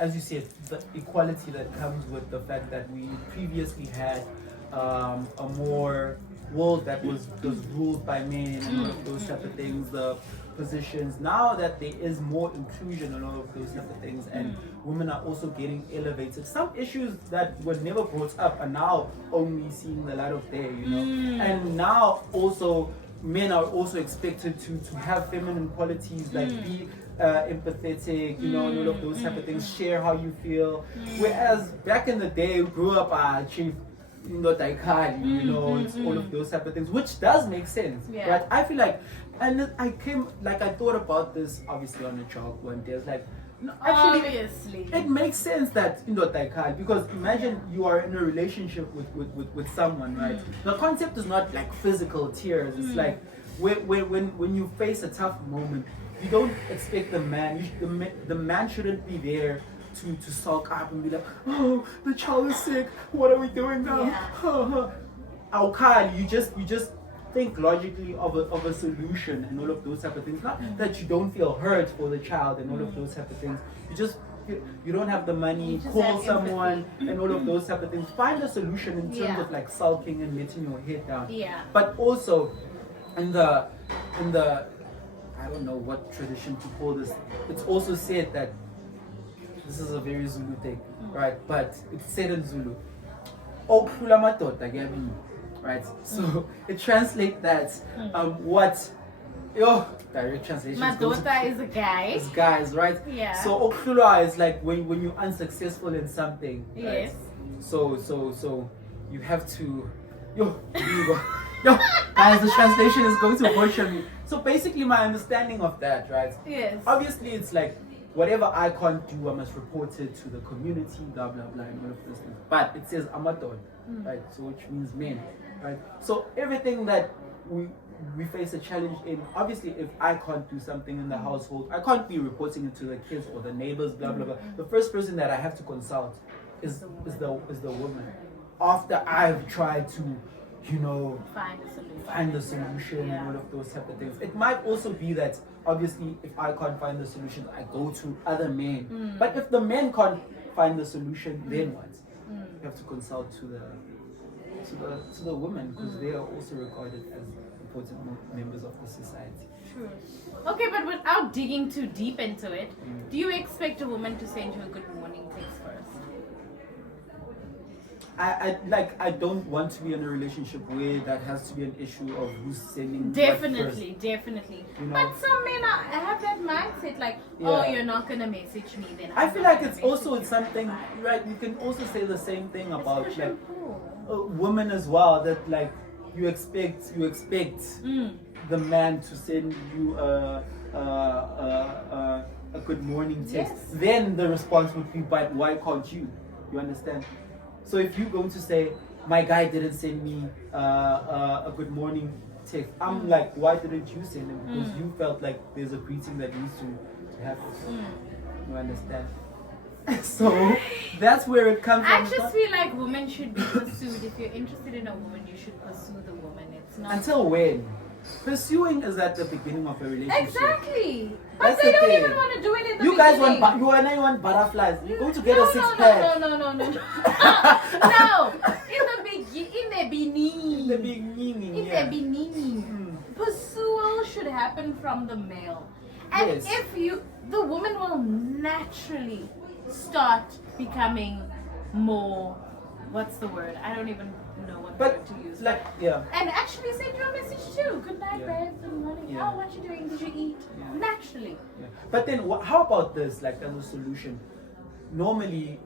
as you said, the equality that comes with the fact that we previously had a more world that was ruled by men and all of those type of things, the positions. Now that there is more inclusion and all of those type of things, and women are also getting elevated, some issues that were never brought up are now only seeing the light of day, you know. And now also men are also expected to have feminine qualities, like be empathetic, you know, and all of those type of things, share how you feel. Whereas back in the day, we grew up chief, you know, it's all of those type of things, which does make sense, right? I feel like, and I thought about this obviously on a job one day. I was like, no, actually, obviously, it makes sense that, you know, because imagine you are in a relationship with someone, right? The concept is not like physical tears. It's like when you face a tough moment, you don't expect the man. The man shouldn't be there to sulk up and be like, oh, the child is sick. What are we doing now? You just think logically of a solution and all of those type of things. Not that you don't feel hurt for the child and all of those type of things. You don't have the money, call someone and all of those type of things. Find a solution in terms of like sulking and letting your head down. But also in the I don't know what tradition to call this. It's also said that this is a very Zulu thing, right? But it's said in Zulu. Okhula madoda kuyabini, right? So it translates that what direct translation. Madota is a guy. It's guys, right? Yeah. So okhula is like when you're unsuccessful in something. Right? Yes. So you have to guys, the translation is going to butcher me. So basically my understanding of that, right? Yes. Obviously it's like whatever I can't do, I must report it to the community, blah blah blah, and all of those things. But it says amadon, right? So which means men, right? So everything that we face a challenge in, obviously if I can't do something in the household, I can't be reporting it to the kids or the neighbors, blah blah blah. The first person that I have to consult is the woman. After I've tried to, you know, find the solution and all of those type of things. It might also be that obviously if I can't find the solution, I go to other men. But if the men can't find the solution, then what? You have to consult to the women, because they are also regarded as important members of the society. True. Okay, but without digging too deep into it, do you expect a woman to send you a good morning text first? I don't want to be in a relationship where that has to be an issue of who's sending. Definitely. You know? But some men have that mindset, like, oh, you're not gonna message me, then I feel like it's also something, right? You can also say the same thing about like women as well. That like you expect the man to send you a good morning text. Yes. Then the response would be, but why can't you? You understand? So if you're going to say, my guy didn't send me a good morning text, I'm like, why didn't you send him? Because you felt like there's a greeting that needs to happen. You understand? So that's where it comes from. I just feel like women should be pursued. If you're interested in a woman, you should pursue the woman. It's not until when? Pursuing is at the beginning of a relationship. Exactly. That's But they the don't thing. even want to do it in the You guys beginning. want butterflies. You're going to get a six pack. No. No. In the beginning. In the beginning. In the beginning. Pursual should happen from the male. And Yes. if the woman will naturally start becoming more, what's the word? I don't even know what But word to use. like And actually send you a message too. Good night, Yeah. babe. Good morning. Yeah. Oh, what you doing? Did you eat? Yeah. Naturally. But then how about this, like as a solution? normally,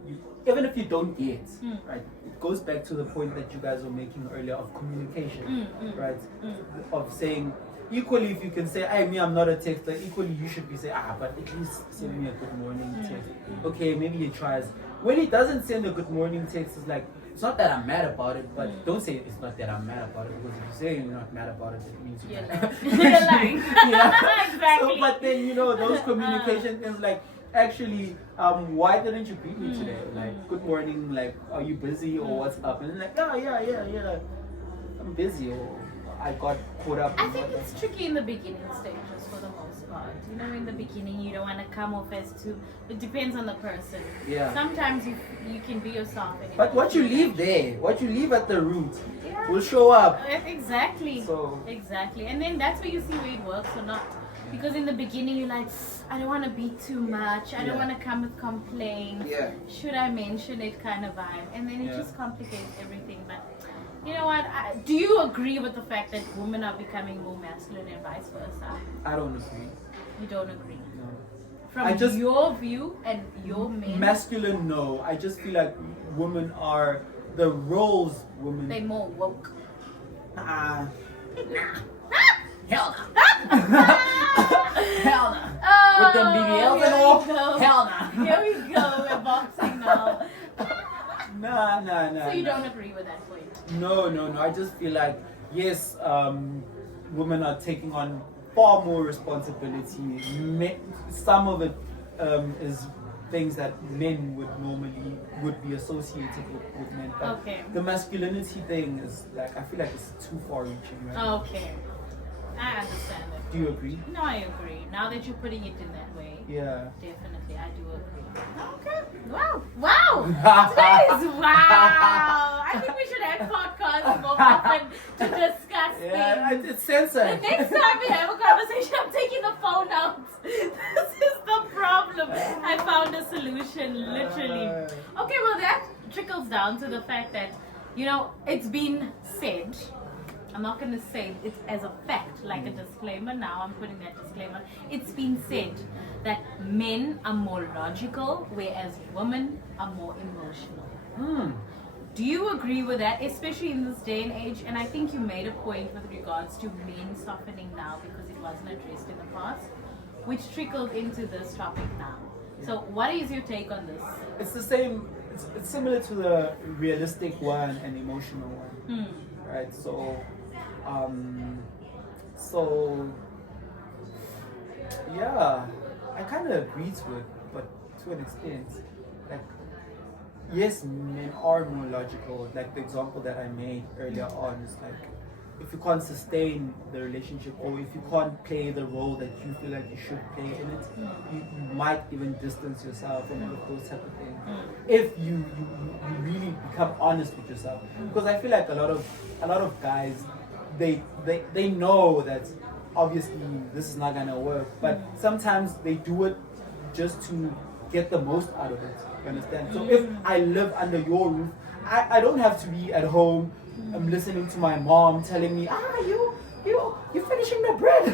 even if you don't get, right, it goes back to the point that you guys were making earlier of communication, right? Of saying, equally, if you can say, I'm not a texter, equally you should be saying, but at least send me a good morning text. Okay, maybe he tries. When he doesn't send a good morning text, it's like, it's not that I'm mad about it, but don't say it's not that I'm mad about it, because if you say you're not mad about it, it means you're lying. You're lying. Exactly. So, but then, those communication things like, actually, why didn't you greet me today? Like, good morning, like, are you busy or what's up? And like, yeah, I'm busy or I got caught up. I think it's tricky in the beginning stages for the most part. In the beginning you don't want to come off as too. It depends on the person. Yeah. Sometimes you can be yourself. But what you leave there, what you leave at the root, will show up. Exactly. So. Exactly, and then that's where you see where it works or not. Because in the beginning you're like, I don't want to be too much. I don't want to come with complaints. Yeah. Should I mention it kind of vibe? And then it just complicates everything. But you know what? Do you agree with the fact that women are becoming more masculine and vice versa? I don't agree. You don't agree? No. From your view and your men? Masculine, no. I just feel like women are the roles women. They're more woke. Hell no. Hell no. With them BBLs and all? Hell no. Here we go. We're boxing now. Nah. So you don't agree with that point? No. I just feel like, yes, women are taking on far more responsibility. Some of it is things that men would be associated with men. But the masculinity thing is like, I feel like it's too far reaching, right? Okay. I understand it. Do you agree? No, I agree. Now that you're putting it in that way. Yeah. Definitely, I do agree. Okay. Wow. That is wow. I think we should have podcasts more often to discuss things. It's censored. The next time we have a conversation, I'm taking the phone out. This is the problem. I found a solution, literally. Okay, well that trickles down to the fact that, it's been said. I'm not going to say it as a fact, like a disclaimer. Now I'm putting that disclaimer. It's been said that men are more logical, whereas women are more emotional. Do you agree with that, especially in this day and age? And I think you made a point with regards to men softening now because it wasn't addressed in the past, which trickled into this topic now. So what is your take on this? It's the same. It's similar to the realistic one and emotional one, right? So yeah, I kind of agree to it, but to an extent, like, yes, men are more logical. Like the example that I made earlier on is like, if you can't sustain the relationship, or if you can't play the role that you feel like you should play in it, you might even distance yourself and all of those type of things. If you really become honest with yourself, because I feel like a lot of guys, they know that obviously this is not gonna work, but sometimes they do it just to get the most out of it. You understand? So if I live under your roof, I don't have to be at home. I'm listening to my mom telling me, you're finishing the bread,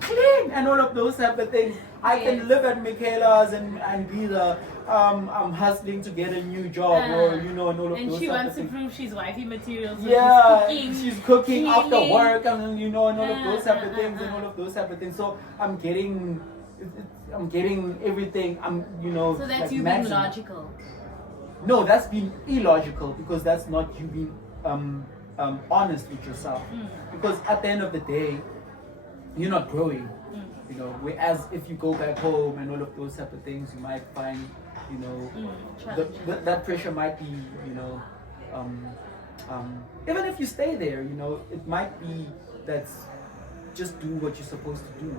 clean, and all of those type of things. I can live at Mcaelah's and be the I'm hustling to get a new job, or and all of those. And she wants to prove she's wifey material. So she's cooking after work, and and all of those type of things, and all of those type of things. So I'm getting everything. So that's like you being logical. No, that's being illogical, because that's not you being honest with yourself. Because at the end of the day, you're not growing. Whereas if you go back home and all of those type of things, you might find, that pressure might be, even if you stay there, it might be that's just do what you're supposed to do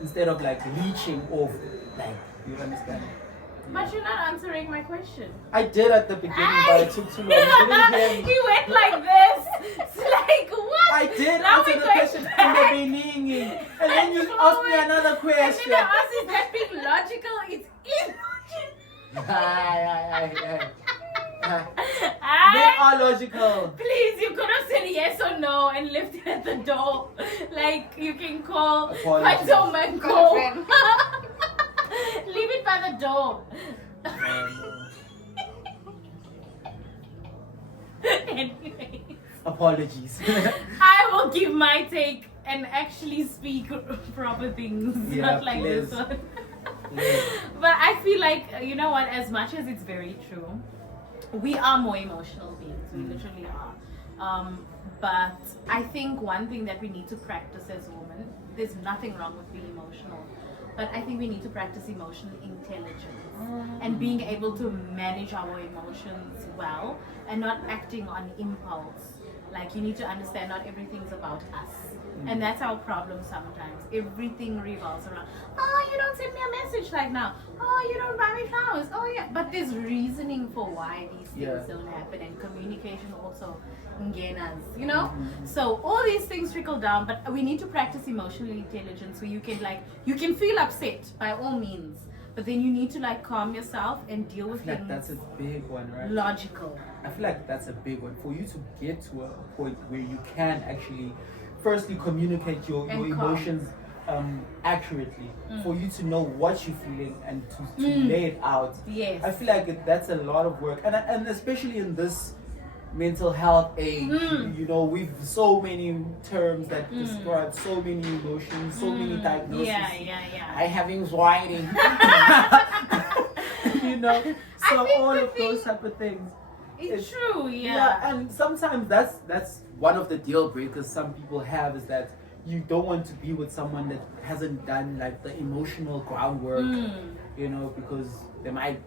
instead of like leeching off, like, you understand? But you're not answering my question. I did at the beginning, but it took too long. You didn't hear me. He went like this. It's like, what? I did answer the question in the beginning. And then you asked me another question. And then I asked, is that being logical? It's illogical. They are logical. Please, you could have said yes or no and left it at the door. Like, you can call my and go. Leave it by the door. Anyway, Apologies. I will give my take and actually speak proper things, Yeah, not like please. this one. Yeah. But I feel like, you know what, as much as it's very true, we are more emotional beings. We literally are. But I think one thing that we need to practice as women, there's nothing wrong with being emotional, but I think we need to practice emotional intelligence and being able to manage our emotions well and not acting on impulse. Like, you need to understand not everything's about us. And that's our problem sometimes. Everything revolves around, oh, you don't send me a message like now. Oh, you don't buy me flowers. Oh, yeah. But there's reasoning for why these things don't happen. And communication also, ngenas, you know? So all these things trickle down. But we need to practice emotional intelligence where you can feel upset by all means. But then you need to calm yourself and deal with things. That's a big one, right? Logical. I feel like that's a big one. For you to get to a point where you can actually firstly communicate your emotions accurately, for you to know what you're feeling and to lay it out. Yes. I feel like that's a lot of work, and especially in this mental health age, you know, we've so many terms that describe so many emotions, so many diagnoses. I have anxiety. You know, so all of those type of things. It's true, and sometimes that's one of the deal breakers some people have, is that you don't want to be with someone that hasn't done like the emotional groundwork, you know, because they might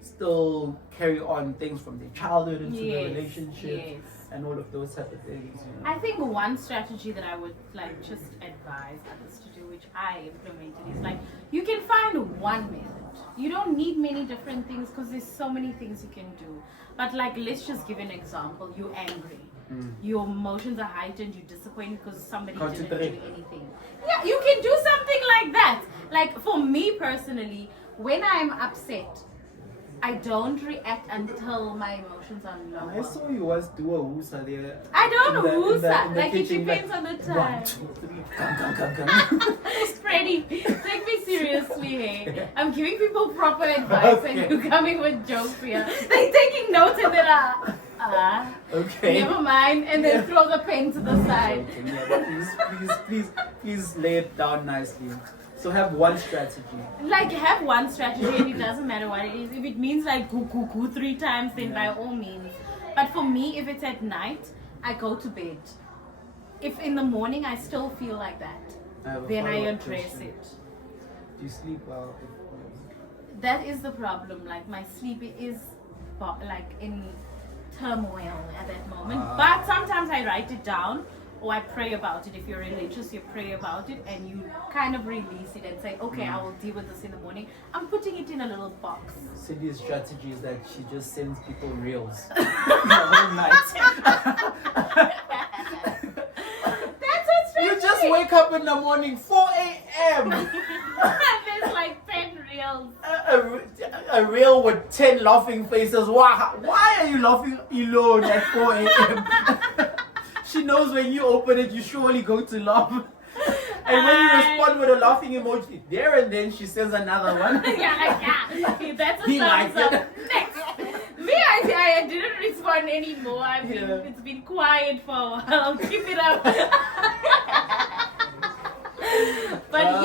still carry on things from their childhood into the relationship and all of those type of things, you know. I think one strategy that I would just advise others to do, which I implemented, is you can find one method. You don't need many different things because there's so many things you can do. But let's just give an example. You're angry. Your emotions are heightened. You're disappointed because somebody didn't do anything. Yeah, you can do something like that. For me personally, when I'm upset, I don't react until my emotions are low. I saw you once do a woosa there. I don't woosa. It depends on the time. 1, 2, 3, Freddie, take me seriously, hey. I'm giving people proper advice and you're coming with jokes here. They're taking notes and then okay. Never mind, and then throw the pen to the side. Please lay it down nicely. So have one strategy. Have one strategy and it doesn't matter what it is. If it means go 3 times, then by all means. But for me, if it's at night, I go to bed. If in the morning I still feel like that, then I address it. Do you sleep well? That is the problem. My sleep is in turmoil at that moment. But sometimes I write it down. Or I pray about it. If you're religious, you pray about it and you kind of release it and say, okay, I will deal with this in the morning. I'm putting it in a little box. Cindy's strategy is that she just sends people reels the whole night. That's a strategy. You just wake up in the morning, 4 a.m. There's 10 reels. A reel with 10 laughing faces. Why are you laughing alone at 4 a.m.? She knows when you open it, you surely go to laugh. And when you respond with a laughing emoji, there and then she sends another one. That's a thumbs up. Next. Me, I didn't respond anymore. It's been quiet for a while. I'll keep it up. But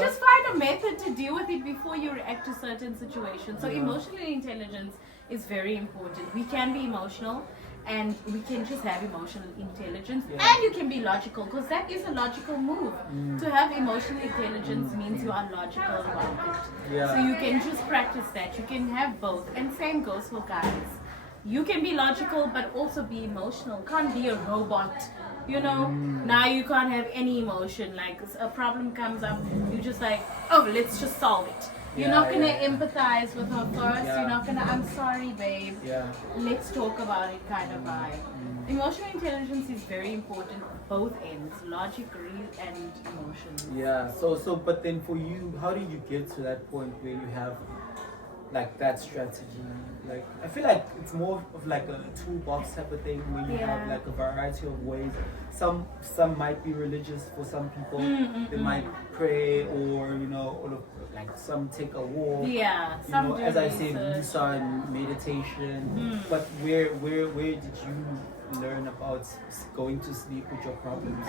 just find a method to deal with it before you react to certain situations. So emotional intelligence is very important. We can be emotional. And we can just have emotional intelligence, and you can be logical, because that is a logical move. To have emotional intelligence means you are logical about it. So you can just practice that. You can have both, and same goes for guys. You can be logical but also be emotional. Can't be a robot. You know, now you can't have any emotion. A problem comes up, you just let's just solve it. You're not going to empathize with her first. You're not going to, I'm sorry, babe. Let's talk about it kind of vibe. Emotional intelligence is very important, both ends, logic and emotions. But then for you, how do you get to that point where you have like that strategy. Like I feel like it's more of like a toolbox type of thing where you have like a variety of ways. Some might be religious for some people. They might pray, or all of like some take a walk. Yeah, some do as I said, research. Musa and meditation. But where did you learn about going to sleep with your problems?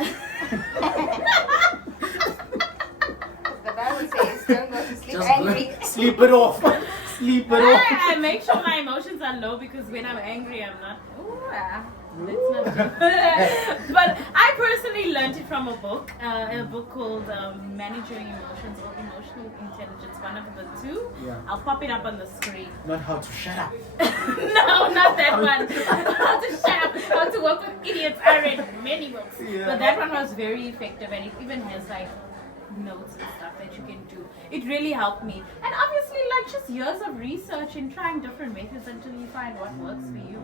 The Bible says, don't go to sleep Just angry. sleep it off. Sleep it off. I make sure my emotions are low because when I'm angry, I'm not. Let's not do But I personally learned it from a book called Manage Your Emotions or Emotional Intelligence, one of the two. Yeah. I'll pop it up on the screen. Not how to shut up. No, not that one. How to shut up, how to work with idiots. I read many books. Yeah. But that one was very effective, and it even has like notes and stuff that you can do. It really helped me. And obviously like just years of research and trying different methods until you find what works for you.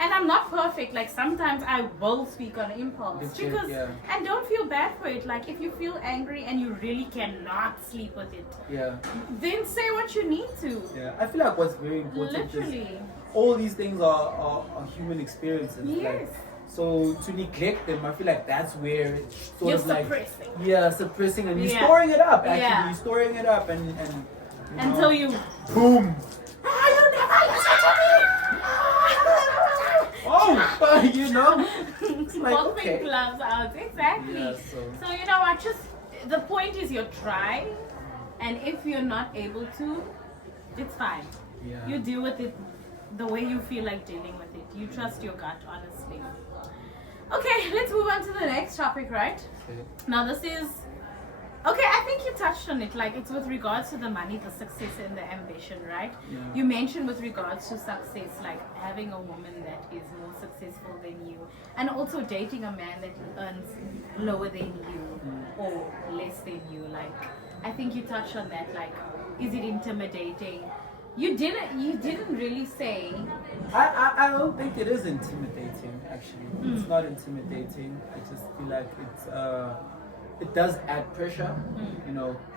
And I'm not perfect. Like sometimes I will speak on impulse Legit, because yeah. and don't feel bad for it. Like if you feel angry and you really cannot sleep with it, Yeah. then say what you need to. Yeah. I feel like what's very important Literally. is all these things are human experiences. Yes. Like, so to neglect them, I feel like that's where it's sort You're of like suppressing. suppressing, and you're Yeah. storing it up. Actually, Yeah. you're storing it up, and Until you boom. Oh, it's like boxing okay. gloves out. Exactly. Yeah, So you know what? Just the point is you're trying, and if you're not able to, it's fine. Yeah. You deal with it the way you feel like dealing with it. You trust your gut, honestly. Okay, let's move on to the next topic, right? Okay. Now this is okay, I think you touched on it, like it's with regards to the money, the success and the ambition, right? Yeah. You mentioned with regards to success, like having a woman that is more successful than you, and also dating a man that earns lower than you or less than you. Like I think you touched on that, like is it intimidating? You didn't really say. I don't think it is intimidating. Actually, it's not intimidating. I just feel like it does add pressure,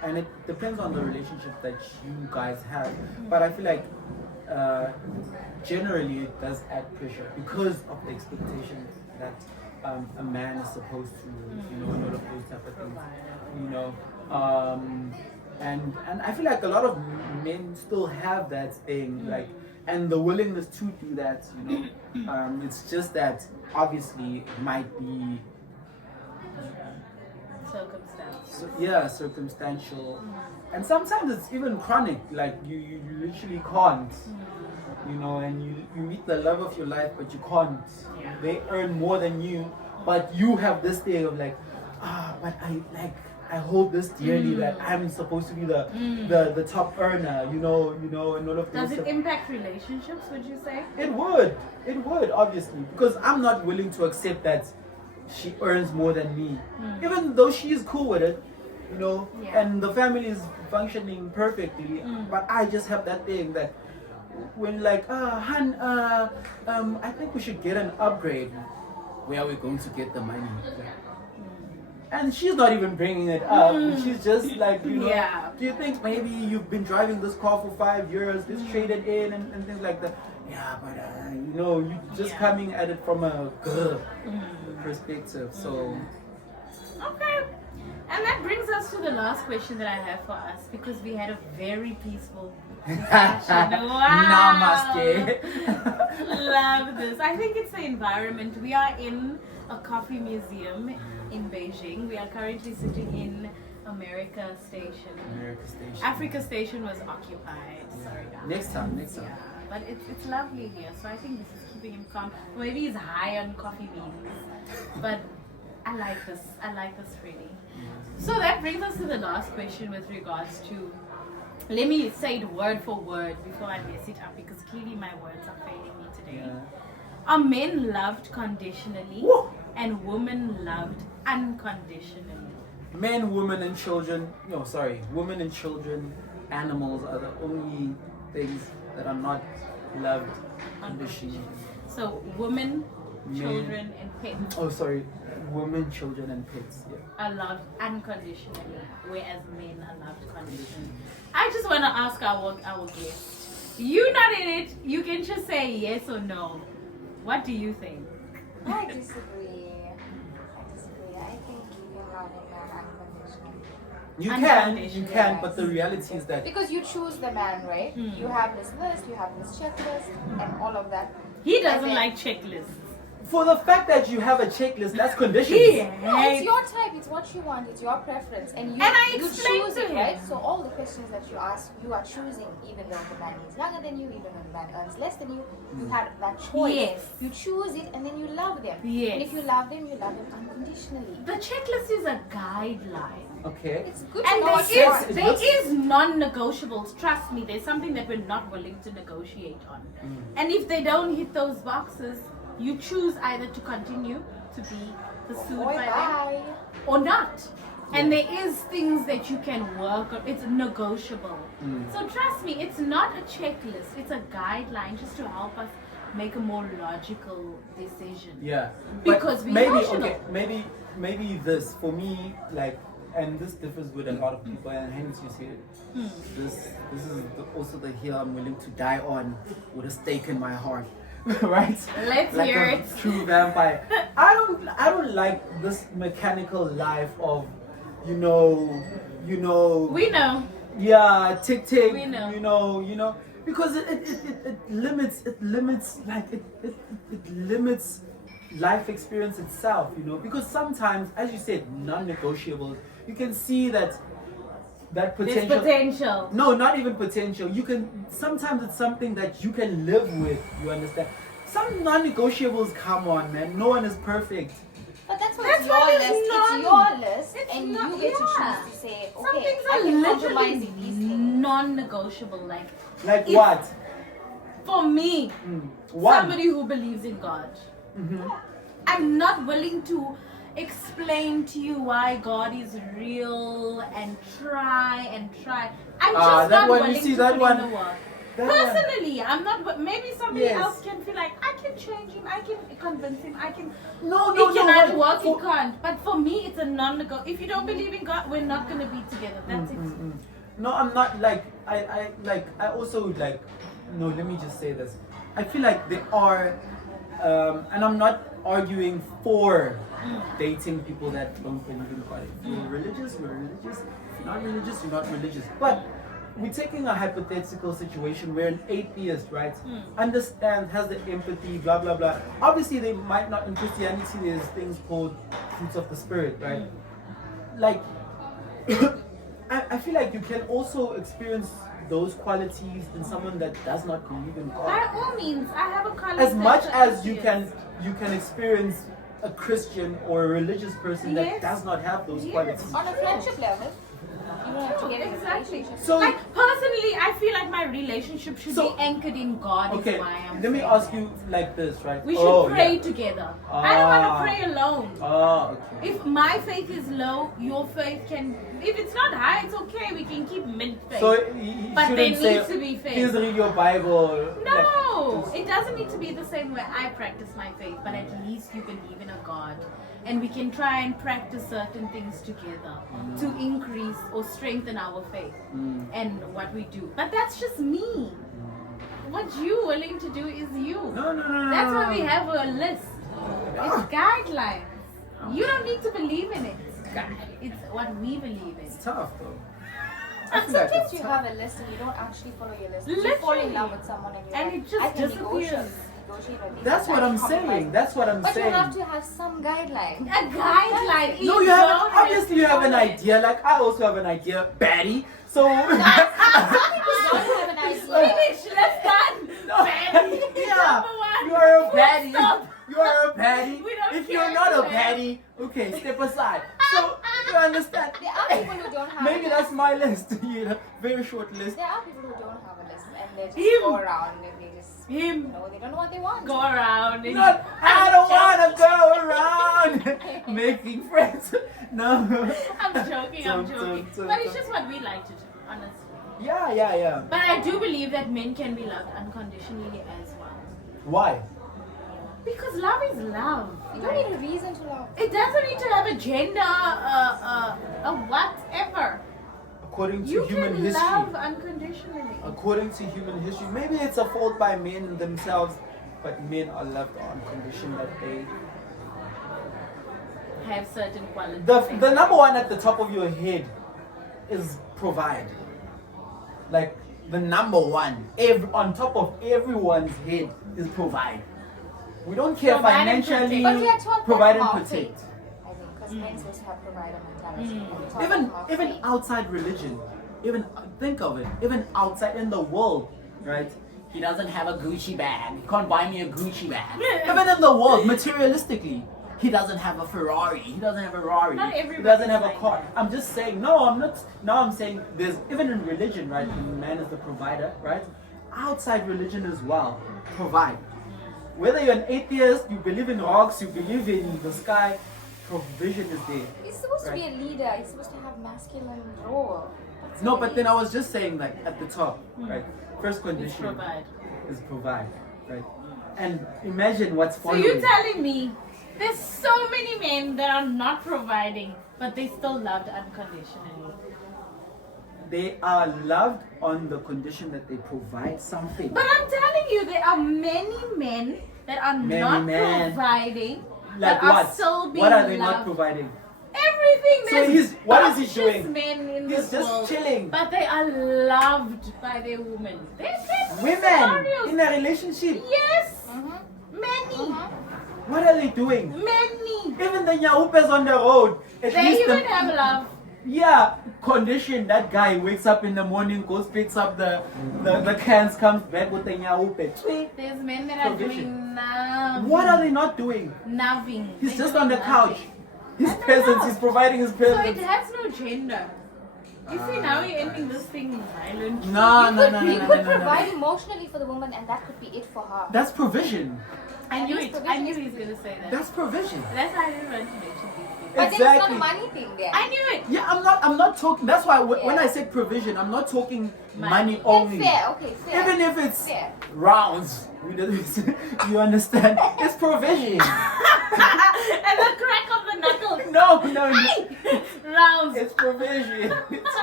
and it depends on the relationship that you guys have. But I feel like generally it does add pressure because of the expectation that a man is supposed to, and all of those type of things, And I feel like a lot of men still have that thing, like, and the willingness to do that, it's just that obviously it might be circumstantial, and sometimes it's even chronic. Like you literally can't, and you meet the love of your life, but you can't. Yeah. They earn more than you, but you have this thing of like, but I hold this dearly that I'm supposed to be the top earner, and all of those. Does it impact relationships, would you say? It would obviously, because I'm not willing to accept that she earns more than me, even though she is cool with it, and the family is functioning perfectly. But I just have that thing that when like, hun, I think we should get an upgrade. Where are we going to get the money? And she's not even bringing it up. She's just like, Yeah. Do you think maybe you've been driving this car for 5 years, it's traded in and things like that? Yeah, but you just coming at it from a perspective. So Okay. And that brings us to the last question that I have for us, because we had a very peaceful discussion. Wow. Namaste. Love this. I think it's the environment. We are in a coffee museum in Beijing. We are currently sitting in America Station. Africa Station was occupied. Sorry, guys. Next time. Yeah, but it's lovely here, so I think this is keeping him calm. Maybe he's high on coffee beans, but I like this. I like this really. So that brings us to the last question with regards to. Let me say it word for word before I mess it up, because clearly my words are failing me today. Are men loved conditionally and women loved unconditionally? Men, women, and children. Women and children, animals are the only things that are not loved conditionally. So women children, and pets Oh, sorry. Women, children, and pets. Yeah. are loved unconditionally, whereas men are loved conditionally. I just want to ask our guest. You not in it. You can just say yes or no. What do you think? I disagree. I think you can love a man unconditionally. You can, but the reality is that Because you choose the man, right? You have this list, you have this checklist, and all of that. He And doesn't then- like checklists. for the fact that you have a checklist, that's conditions. No, it's your type, it's what you want, it's your preference. And I you explained choose to it, him. right? So all the questions that you ask, you are choosing, even though the man is younger than you, even though the man earns less than you, you have that choice. Yes. You choose it and then you love them. Yes. And if you love them unconditionally. The checklist is a guideline. Okay. It's good to And know what you says want. it there looks- is non-negotiables. Trust me, there's something that we're not willing to negotiate on. And if they don't hit those boxes, you choose either to continue to be pursued Boy, by them bye. or not. And there is things that you can work on. It's negotiable. So trust me, it's not a checklist. It's a guideline just to help us make a more logical decision. Yeah. Because But we maybe emotional. okay, maybe this for me, like, and this differs with a lot of people, and hence you see it. This is also the hill I'm willing to die on with a stake in my heart. Right? Let's Like hear a it. true vampire. I don't like this mechanical life of, you know, We know. yeah, tick tick, We know. you know, because it limits life experience itself, you know, because sometimes, as you said, non-negotiables, you can see that There's potential. potential. No, not even potential. You can sometimes it's something that you can live with. You understand? Some non-negotiables. Come on, man. No one is perfect. But that's why That's it's your why list. it's not- It's your list, it's and not- you get to yeah. choose to say, Some okay, things I are can compromise literally in these things. non-negotiable. Like Like If- what? for me, One. somebody who believes in God, I'm not willing to explain to you why God is real and try. I'm just that not one, you willing see to that put one- in the work. that one. Personally, I'm not. But maybe somebody Yes. else can feel like I can change him. I can convince him. I can. No, It cannot wait. work. For- It can't. But for me, it's a non-negotiable. If you don't believe in God, we're not gonna be together. That's it. No, I'm not like I also like no, let me just say this. I feel like there are and I'm not arguing for dating people that don't believe in God. If you're religious, you're religious. If you're not religious, you're not religious. But we're taking a hypothetical situation where an atheist, right, understands, has the empathy, blah blah blah. Obviously they might not in Christianity there's things called fruits of the spirit, right? Like I feel like you can also experience those qualities in someone that does not believe in God. By all means, I have a colleague. As much that's as you atheist. can experience a Christian or a religious person that Yes. does not have those Yes. qualities. On a friendship level, you don't have to get in a Exactly. relationship. So Like personally, I feel like my relationship should So- be anchored in God. okay, Is why I'm let me saying ask that. you like this, right? We should Oh, pray yeah. together. I don't want Ah. to pray alone. Oh, okay. If my faith is low, your faith can. If it's not high, it's okay. We can keep mid faith. So he But there shouldn't say, needs to be faith. please read your Bible. No, it doesn't need to be the same way I practice my faith, but at least you believe in a God. And we can try and practice certain things together to increase or strengthen our faith and what we do. But that's just me. What you're willing to do is you. No. That's why we have a list. It's guidelines. You don't need to believe in it. It's what we believe in. It's tough though. I And feel like sometimes it's you tough. have a list and you don't actually follow your list. You fall in love with someone and you're And like, it just I can disappears. negotiate with these. That's I what can I'm compromise. saying. That's what I'm But saying. you have to have some guideline. A guideline. No, is you have don't obviously you have an follow it. idea. Like I also have an idea, Batty. So Some people don't have an idea. Finish. Let's done. Patty. yeah, Number one. you are a Full Patty. stop. You are a Patty. We don't If you're care, not a man. Patty, okay, step aside. So you understand? There are people who don't have Maybe a that's list. my list. You know, very short list. There are people who don't have a list and they just Him. go around and they just, Him. they don't know what they want. Go around. And Not, I don't want to go around making friends. No. I'm joking. I'm joking. Don't. But it's just what we like to do, honestly. Yeah. But I do believe that men can be loved unconditionally as well. Why? Because love is love. You don't need a reason to love. It doesn't need to have a gender, a whatever. According to You human can history. love unconditionally. According to human history, maybe it's a fault by men themselves, but men are loved on condition that they. Have certain qualities. The number one at the top of your head is provide. Like the number one, on top of everyone's head is provide. We don't care Provide and financially. But we are taught Provide that and more protect. faith, I think, because men supposed to have provider mentality. We're taught Even that more even faith. outside religion, even think of it. Even outside in the world, right? He doesn't have a Gucci bag. He can't buy me a Gucci bag. Even in the world, materialistically, he doesn't have a Ferrari. He doesn't have a Rari. Not He everybody's doesn't have a like car. that. I'm just saying. No, I'm not. Now I'm saying there's even in religion, right? Man is the provider, right? Outside religion as well, provide. Whether you're an atheist, you believe in rocks, you believe in the sky, provision is there. He's supposed to be Right. a leader. He's supposed to have masculine role. That's No, what but he then I is. was just saying, like at the top, right? First It's condition provide. is provide, right? And imagine what's So following. you're telling me there's so many men that are not providing, but they still loved unconditionally. They are loved on the condition that they provide something. But I'm telling you, there are many men that are Many not men. providing, Like that are what? still being What are they loved. not providing? Everything. So There's what is he bunches doing? Men in He's this just world, chilling. but they are loved by their women. There's Women scenarios. in a relationship. Yes, Mhm. many, What are they doing? many. Even the nyaupes on the road. At They least even have love. yeah, condition. That guy wakes up in the morning, goes picks up the cans, comes back with the nyaupe. There's men that are Provision. doing nothing. What are they not doing? Nothing. He's They're just on the doing couch. nothing. His I don't presence, know. he's providing his So it presence. has no gender. You see, now you're ending this thing violent. No, You no, could, no, you no, could no, no, provide no. emotionally for the woman, and that could be it for her. That's provision. I knew At it. least I knew provision he was going to say that. That's provision. That's why I didn't want to mention these things. But then it's not Exactly. a money thing there. I knew it. Yeah, I'm not talking. That's why when Yeah. I say provision, I'm not talking Money. money Then only. fair, okay, fair. Even if it's Fair. rounds, you understand? It's provision. And the crack of the knuckles. No, no, no. Rounds. It's provision.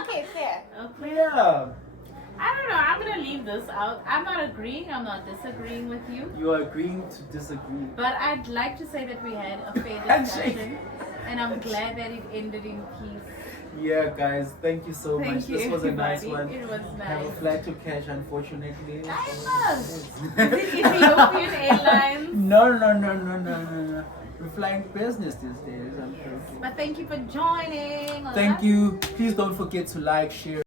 Okay, fair. Okay. Yeah. I don't know. I'm going to leave this out. I'm not agreeing. I'm not disagreeing with you. You are agreeing to disagree. But I'd like to say that we had a fair Handshake. discussion. And I'm glad that it ended in peace. Yeah, guys, thank you so Thank much. you, This was a nice everybody. one. It was Have a nice. flight to catch, unfortunately. I was. Is it Ethiopian Airlines? No, no, no, no, no, no, no. We're flying business these days. Yes. But thank you for joining. Thank you. Please don't forget to like, share.